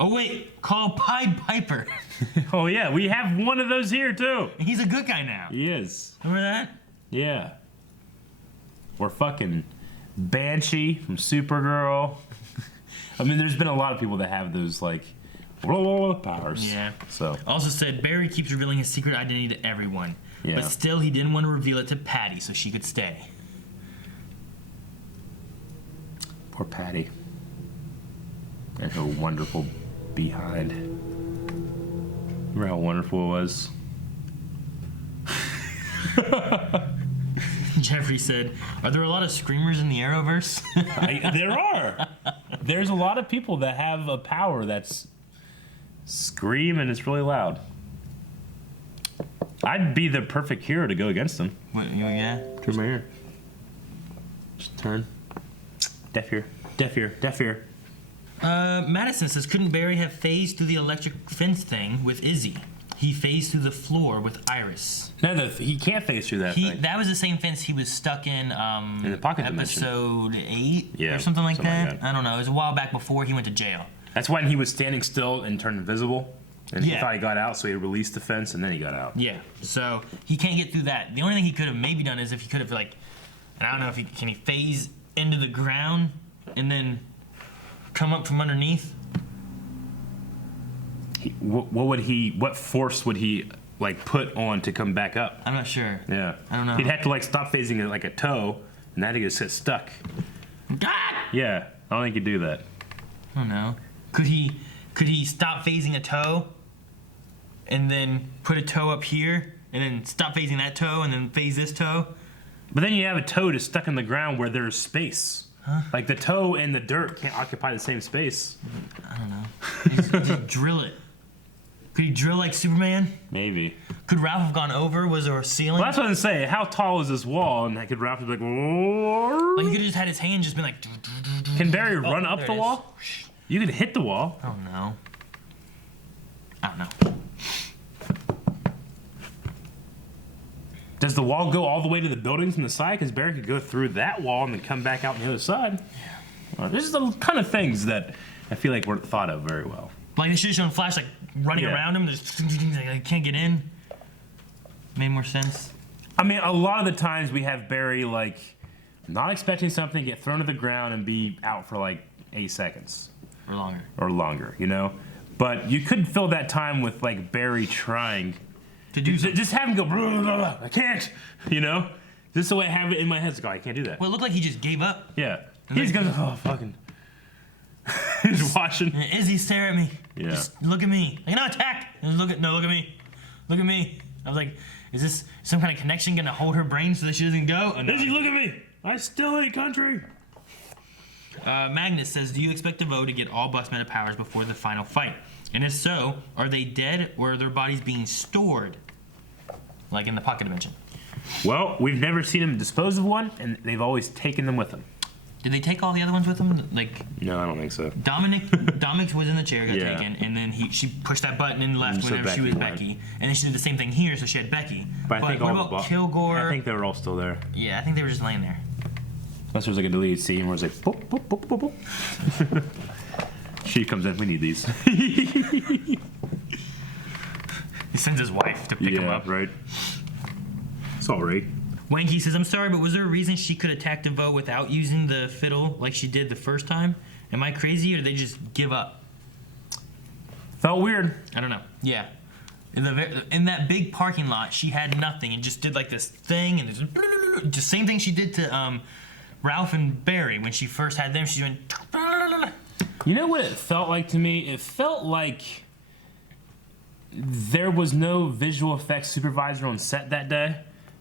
Oh wait, call Pied Piper. Oh yeah, we have one of those here too. He's a good guy now. He is. Remember that? Yeah. Or fucking Banshee from Supergirl. I mean, there's been a lot of people that have those like powers. Yeah. So. Also said, Barry keeps revealing his secret identity to everyone. Yeah. But still, he didn't want to reveal it to Patty so she could stay. Poor Patty. And her wonderful behind. Remember how wonderful it was? Jeffrey said, are there a lot of screamers in the Arrowverse? There are. There's a lot of people that have a power that's scream and it's really loud. I'd be the perfect hero to go against them. What, yeah? Turn my ear. Just turn. Deaf ear. Deaf ear. Deaf ear. Madison says, couldn't Barry have phased through the electric fence thing with Izzy? He phased through the floor with Iris. No, he can't phase through that thing. That was the same fence he was stuck in the pocket dimension. episode 8 Yeah, or something like something that. like that. I don't know. It was a while back before he went to jail. That's when he was standing still and turned invisible. And he Yeah. thought he got out, so he released the fence, and then he got out. Yeah. So he can't get through that. The only thing he could have maybe done is if he could have and I don't know if can he phase into the ground and then come up from underneath. What force would he put on to come back up? I'm not sure. Yeah. I don't know. He'd have to stop phasing it like a toe, and then he'd just get stuck. Yeah, I don't think he'd do that. I don't know. Could he stop phasing a toe and then put a toe up here and then stop phasing that toe and then phase this toe? But then you have a toe just stuck in the ground where there's space. Huh? Like the toe and the dirt can't occupy the same space. I don't know. Just drill it. Could he drill like Superman? Maybe. Could Ralph have gone over? Was there a ceiling? Well, that's what I'm saying. How tall is this wall? And could Ralph be like, whoa? Like, he could have just had his hand just been like... Can Barry run up there the it is. wall? You could hit the wall. I don't know. I don't know. Does the wall go all the way to the buildings from the side? Because Barry could go through that wall and then come back out on the other side. Yeah. There's a ton of things that I feel like weren't thought of very well. Like, they should have shown Flash, running around him. Just can't get in. Made more sense. I mean, a lot of the times we have Barry, not expecting something, get thrown to the ground, and be out for, 8 seconds. Or longer, you know? But you could fill that time with, Barry trying to do something. Just have him go, blah, blah, blah, I can't, you know? This is the way I have it in my head. It's I can't do that. Well, it looked like he just gave up. Yeah. He's going, fucking. He's watching. Izzy, stare at me. Yeah. Just look at me. No, attack. Look at me. Look at me. I was like, is this some kind of connection gonna hold her brain so that she doesn't go? Oh, no. Izzy, look at me. I still hate country. Magnus says, do you expect DeVoe to get all bus meta powers before the final fight? And if so, are they dead or are their bodies being stored? Like in the pocket dimension. Well, we've never seen him dispose of one, and they've always taken them with them. Did they take all the other ones with them? No, I don't think so. Dominic was in the chair, got taken, and then she pushed that button and left whenever she was Becky. And then she did the same thing here, so she had Becky. But I think what all about Kilgore? I think they were all still there. Yeah, I think they were just laying there. Unless there's a deleted scene where it's boop, boop, boop, boop, boop. She comes in, we need these. He sends his wife to pick him up. Right. It's all right. Wanky says, I'm sorry, but was there a reason she could attack DeVoe without using the fiddle like she did the first time? Am I crazy, or did they just give up? Felt weird. I don't know. Yeah. In that big parking lot, she had nothing and just did this thing, and just same thing she did to Ralph and Barry when she first had them. She went... You know what it felt like to me? It felt like there was no visual effects supervisor on set that day.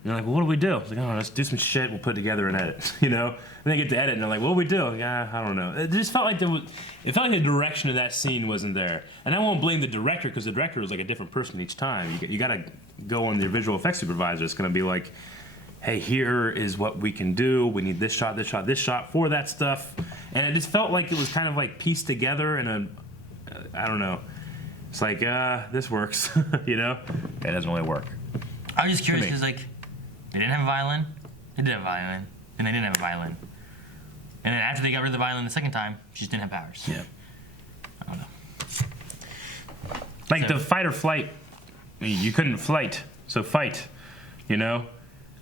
And they're like, well, what do we do? It's like, oh, let's do some shit. We'll put it together and edit, you know? And they get to edit, and they're like, what do we do? Yeah, I don't know. It just felt like it felt like the direction of that scene wasn't there. And I won't blame the director, because the director was a different person each time. You got to go on your visual effects supervisor. It's going to be like, hey, here is what we can do. We need this shot, this shot, this shot for that stuff. And it just felt like it was kind of pieced together in I don't know. It's like, this works, you know? It doesn't really work. I was just curious because, they didn't have a violin, they did have a violin, and they didn't have a violin. And then after they got rid of the violin the second time, she just didn't have powers. Yeah. I don't know. The fight or flight, you couldn't flight, so fight, you know?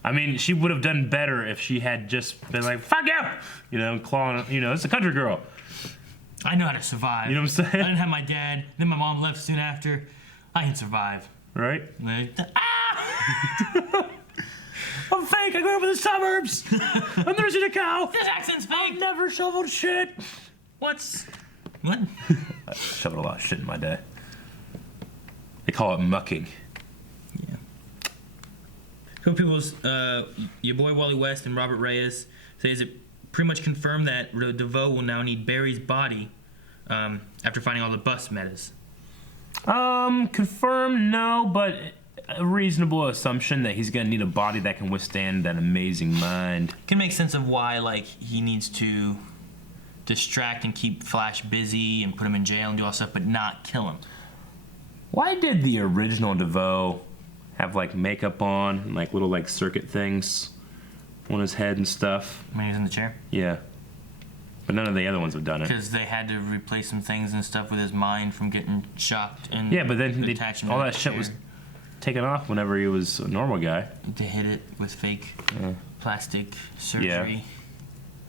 I mean, she would have done better if she had just been like, fuck you! You know, clawing, it's a country girl. I know how to survive. You know what I'm saying? I didn't have my dad, then my mom left soon after. I can survive. Right? Ah! I'm fake, I grew up in the suburbs! I'm nursing a cow! This accent's fake! I've never shoveled shit! What? I shoveled a lot of shit in my day. They call it mucking. Yeah. Cool people's, your boy Wally West and Robert Reyes says it pretty much confirmed that DeVoe will now need Barry's body after finding all the bus metas. Confirmed, no, but a reasonable assumption that he's gonna need a body that can withstand that amazing mind. Can make sense of why, he needs to distract and keep Flash busy and put him in jail and do all that stuff, but not kill him. Why did the original DeVoe have like makeup on and like little like circuit things on his head and stuff? When he was in the chair? Yeah. But none of the other ones have done it. Because they had to replace some things and stuff with his mind from getting shocked and Yeah, but then all that shit chair. was taken off whenever he was a normal guy. To hit it with fake plastic surgery.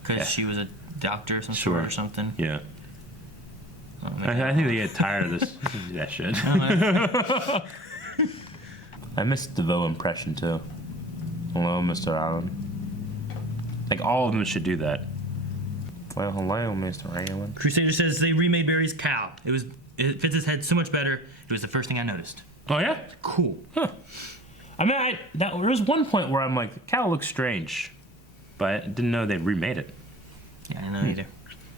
Because she was a doctor of some sort or something. Yeah. I think they get tired of this that shit. I missed DeVoe impression too. Hello, Mr. Allen. Like all of them should do that. Well, hello, Mr. Allen. Crusader says they remade Barry's cow. It fits his head so much better. It was the first thing I noticed. Oh yeah? Cool. Huh. I mean, there was one point where I'm like, the cow looks strange, but I didn't know they remade it. Yeah, I didn't know either.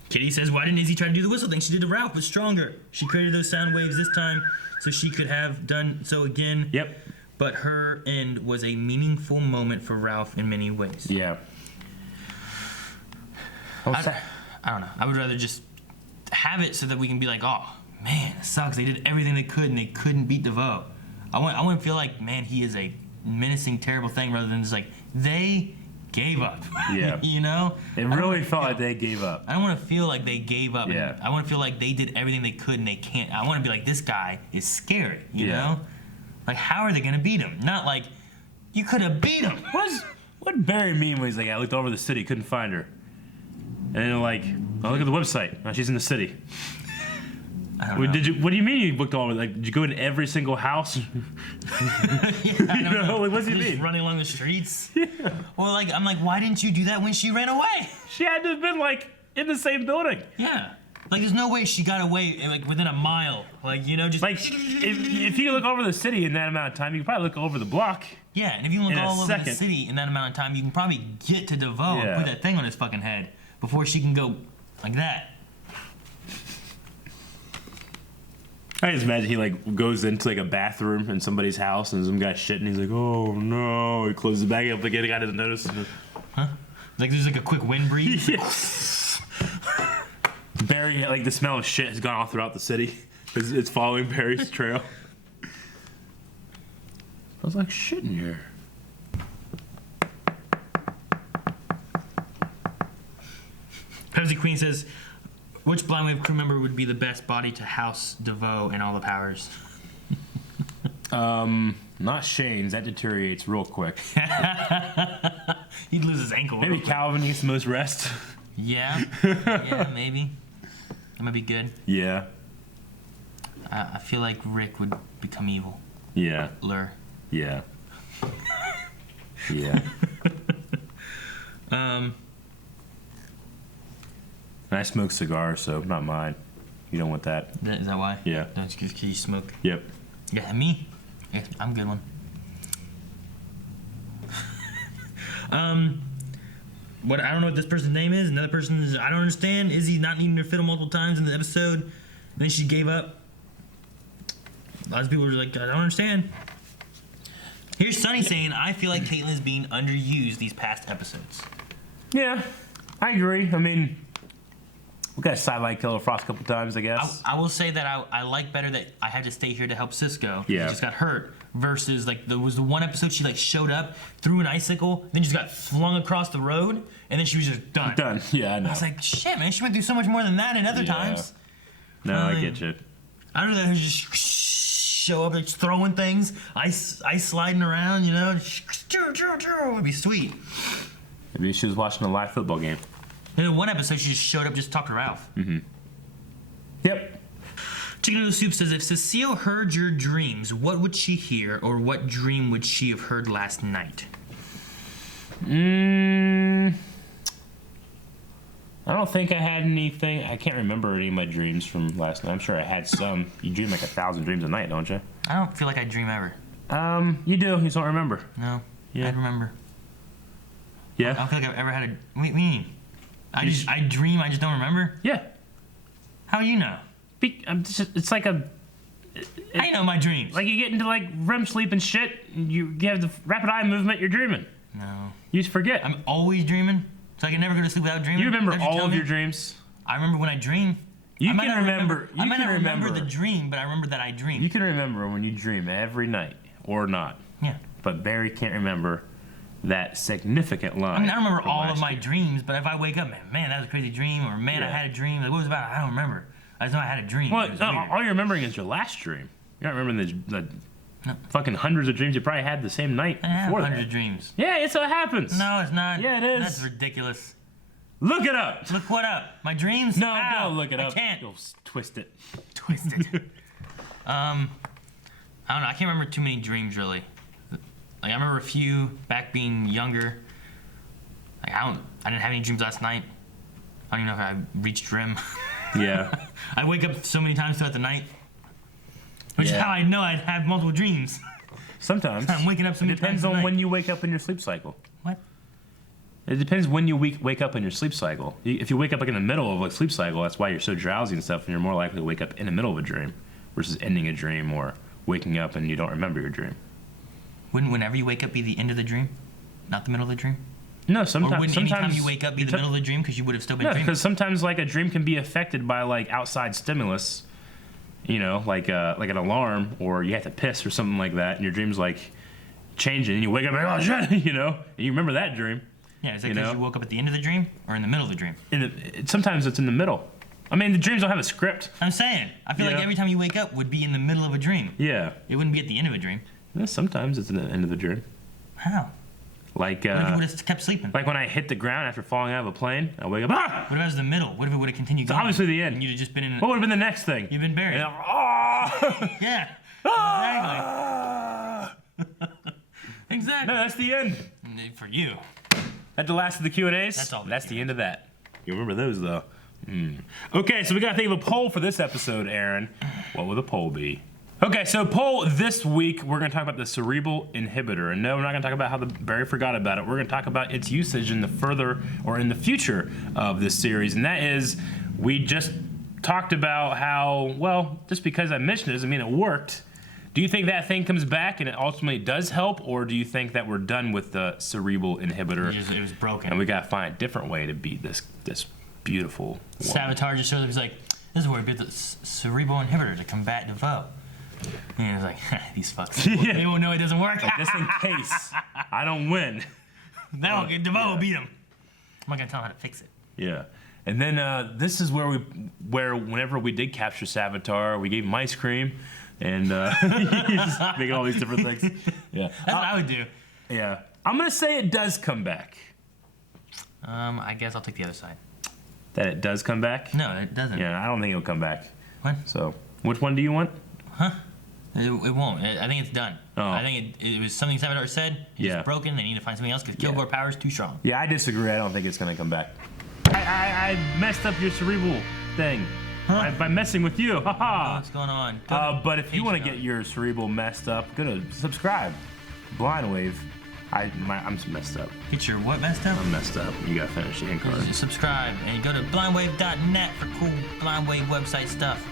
Kitty says, why didn't Izzy try to do the whistle thing she did to Ralph, but stronger? She created those sound waves this time so she could have done so again. Yep. But her end was a meaningful moment for Ralph in many ways. Yeah. I don't know. I would rather just have it so that we can be like, oh, man, it sucks. They did everything they could and they couldn't beat DeVoe. I want to feel like, man, he is a menacing, terrible thing rather than just like, they gave up. Yeah. You know? It really felt like they gave up. I don't want to feel like they gave up. Yeah. I want to feel like they did everything they could and they can't. I want to be like, this guy is scary, you know? Like, how are they going to beat him? Not like, you could have beat him. What did Barry mean when he's like, I looked over the city, couldn't find her? And then like, oh, look at the website. Oh, she's in the city. I don't know. What do you mean you looked all over? Like, did you go in every single house? Like, what's he mean? Just running along the streets. Yeah. Well, like, I'm like, why didn't you do that when she ran away? She had to have been like in the same building. Yeah. Like, there's no way she got away like within a mile. Like, you know, just like if you look over the city in that amount of time, you can probably look over the block. Yeah, and if you look all over the city in that amount of time, you can probably get to DeVoe and put that thing on his fucking head before she can go like that. I just imagine he like goes into like a bathroom in somebody's house and some guy's shitting. He's like, oh no! He closes the bag up again. The guy doesn't notice. Huh? Like there's like a quick wind breeze. Barry, like the smell of shit has gone all throughout the city. It's following Barry's trail. I was like shit in here. Pepsi Queen says, which Blind Wave crew member would be the best body to house DeVoe and all the powers? Not Shane's. That deteriorates real quick. He'd lose his ankle. Maybe Calvin needs the most rest. Yeah. Yeah, maybe. That might be good. Yeah. I feel like Rick would become evil. Yeah. Lure. Yeah. Yeah. I smoke cigars, so not mine. You don't want that. Is that why? Yeah. Don't you smoke? Yep. Yeah, me? Yeah, I'm a good one. What I don't know what this person's name is. Another person is I don't understand. Is he not needing her fiddle multiple times in the episode? And then she gave up. Lots of people were like, I don't understand. Here's Sonny saying, I feel like Caitlyn's being underused these past episodes. Yeah, I agree. I mean, we got to sideline Killer Frost a couple times, I guess. I will say that I like better that I had to stay here to help Cisco. Yeah. He just got hurt. Versus, like, there was the one episode she, like, showed up, threw an icicle, then just got flung across the road, and then she was just done. Done. Yeah, I know. I was like, shit, man, she went through so much more than that in other times. No, I get you. I'd rather her just show up, like, throwing things, ice sliding around, you know? It would be sweet. Maybe she was watching a live football game. And in one episode, she just showed up, just talked to Ralph. Mm-hmm. Yep. Chicken Noodle Soup says, if Cecile heard your dreams, what would she hear, or what dream would she have heard last night? I don't think I had anything. I can't remember any of my dreams from last night. I'm sure I had some. You dream like 1,000 dreams a night, don't you? I don't feel like I dream ever. You do. You just don't remember. No. Yeah. I remember. Yeah? I don't feel like I've ever had a... What do you mean? I dream, I just don't remember? Yeah. How do you know? It's like a... I know my dreams. Like you get into like REM sleep and shit, and you have the rapid eye movement, you're dreaming. No. You just forget. I'm always dreaming, so I can never go to sleep without dreaming. You remember Don't all of me? your dreams? I remember when I dream. You I might can not remember. You I might can not remember remember the dream, but I remember that I dreamed. You can remember when you dream every night or not. Yeah. But Barry can't remember that significant line. I mean, I remember from all of last my year. dreams, but if I wake up, man, that was a crazy dream, or man, I Yeah. had a dream. Like, what was it about? I don't remember. I just know I had a dream. Well, It was no, weird. all you're remembering is your last dream. You're not remembering the fucking hundreds of dreams you probably had the same night I have before 100 that. dreams. Yeah, it's what happens. No, it's not. Yeah, it is. That's ridiculous. Look it up. Look what up? My dreams? No, Ow, don't look it up. I can't. You'll twist it. Twist it. I don't know. I can't remember too many dreams really. Like I remember a few back being younger. Like I didn't have any dreams last night. I don't even know if I reached REM. Yeah. I wake up so many times throughout the night, which is Yeah. how I know I'd have multiple dreams. Sometimes. I'm waking up so It many depends times a on night. when you wake up in your sleep cycle. What? It depends when you wake up in your sleep cycle. If you wake up like in the middle of a sleep cycle, that's why you're so drowsy and stuff, and you're more likely to wake up in the middle of a dream versus ending a dream or waking up and you don't remember your dream. Wouldn't whenever you wake up be the end of the dream, not the middle of the dream? No, Or sometimes. wouldn't any time sometimes you wake up be the middle of the dream because you would have still been No, dreaming? because sometimes like a dream can be affected by like outside stimulus, you know, like an alarm or you have to piss or something like that, and your dream's like changing, and you wake up like, oh shit, you know, and you remember that dream. Yeah, is it you because know? you woke up at the end of the dream or in the middle of the dream? Sometimes it's in the middle. I mean, the dreams don't have a script. I'm saying, I feel like Yeah. every time you wake up would be in the middle of a dream. Yeah. It wouldn't be at the end of a dream. Yeah, sometimes it's in the end of the dream. How? Like What if you would have kept sleeping? like when I hit the ground after falling out of a plane, I wake up. Ah! What if it was the middle? What if it would have continued It's going? obviously the end. And you'd have just been in. What would have been the next thing? You've been buried. And, ah! Yeah. Ah! Exactly. No, that's the end. For you. That's the last of the Q&As. That's all. That's the end of that. You remember those though. Okay, so we got to think of a poll for this episode, Aaron. What will the poll be? Okay, so poll this week, we're going to talk about the cerebral inhibitor. And no, we're not going to talk about how the Barry forgot about it. We're going to talk about its usage in the further or in the future of this series. And that is, we just talked about how, well, just because I mentioned it doesn't mean it worked. Do you think that thing comes back and it ultimately does help, or do you think that we're done with the cerebral inhibitor It was broken. and we got to find a different way to beat this beautiful woman? Savitar just shows up. He's like, "This is where we built the cerebral inhibitor to combat DeVoe." And he's like, "These fucks. Yeah. They won't know it doesn't work. Like, just in case I don't win." That'll get DeVoe will beat him. I'm not gonna tell him how to fix it. Yeah. And then this is where whenever we did capture Savitar, we gave him ice cream, and he's just making all these different things. Yeah. That's what I would do. Yeah. I'm gonna say it does come back. I guess I'll take the other side. That it does come back? No, it doesn't. Yeah, I don't think it'll come back. What? So, which one do you want? It won't. I think it's done. Oh. I think it was something Savitar said. It's Yeah. broken. They need to find something else because Kilgore Power is too strong. Yeah, I disagree. I don't think it's gonna come back. I messed up your cerebral thing by messing with you. Haha. What's going on? But if you want to get your cerebral messed up, go to subscribe. Blind Wave. I'm messed up. Get your what messed up? I'm messed up. You gotta finish the end card. Subscribe and go to blindwave.net for cool Blind Wave website stuff.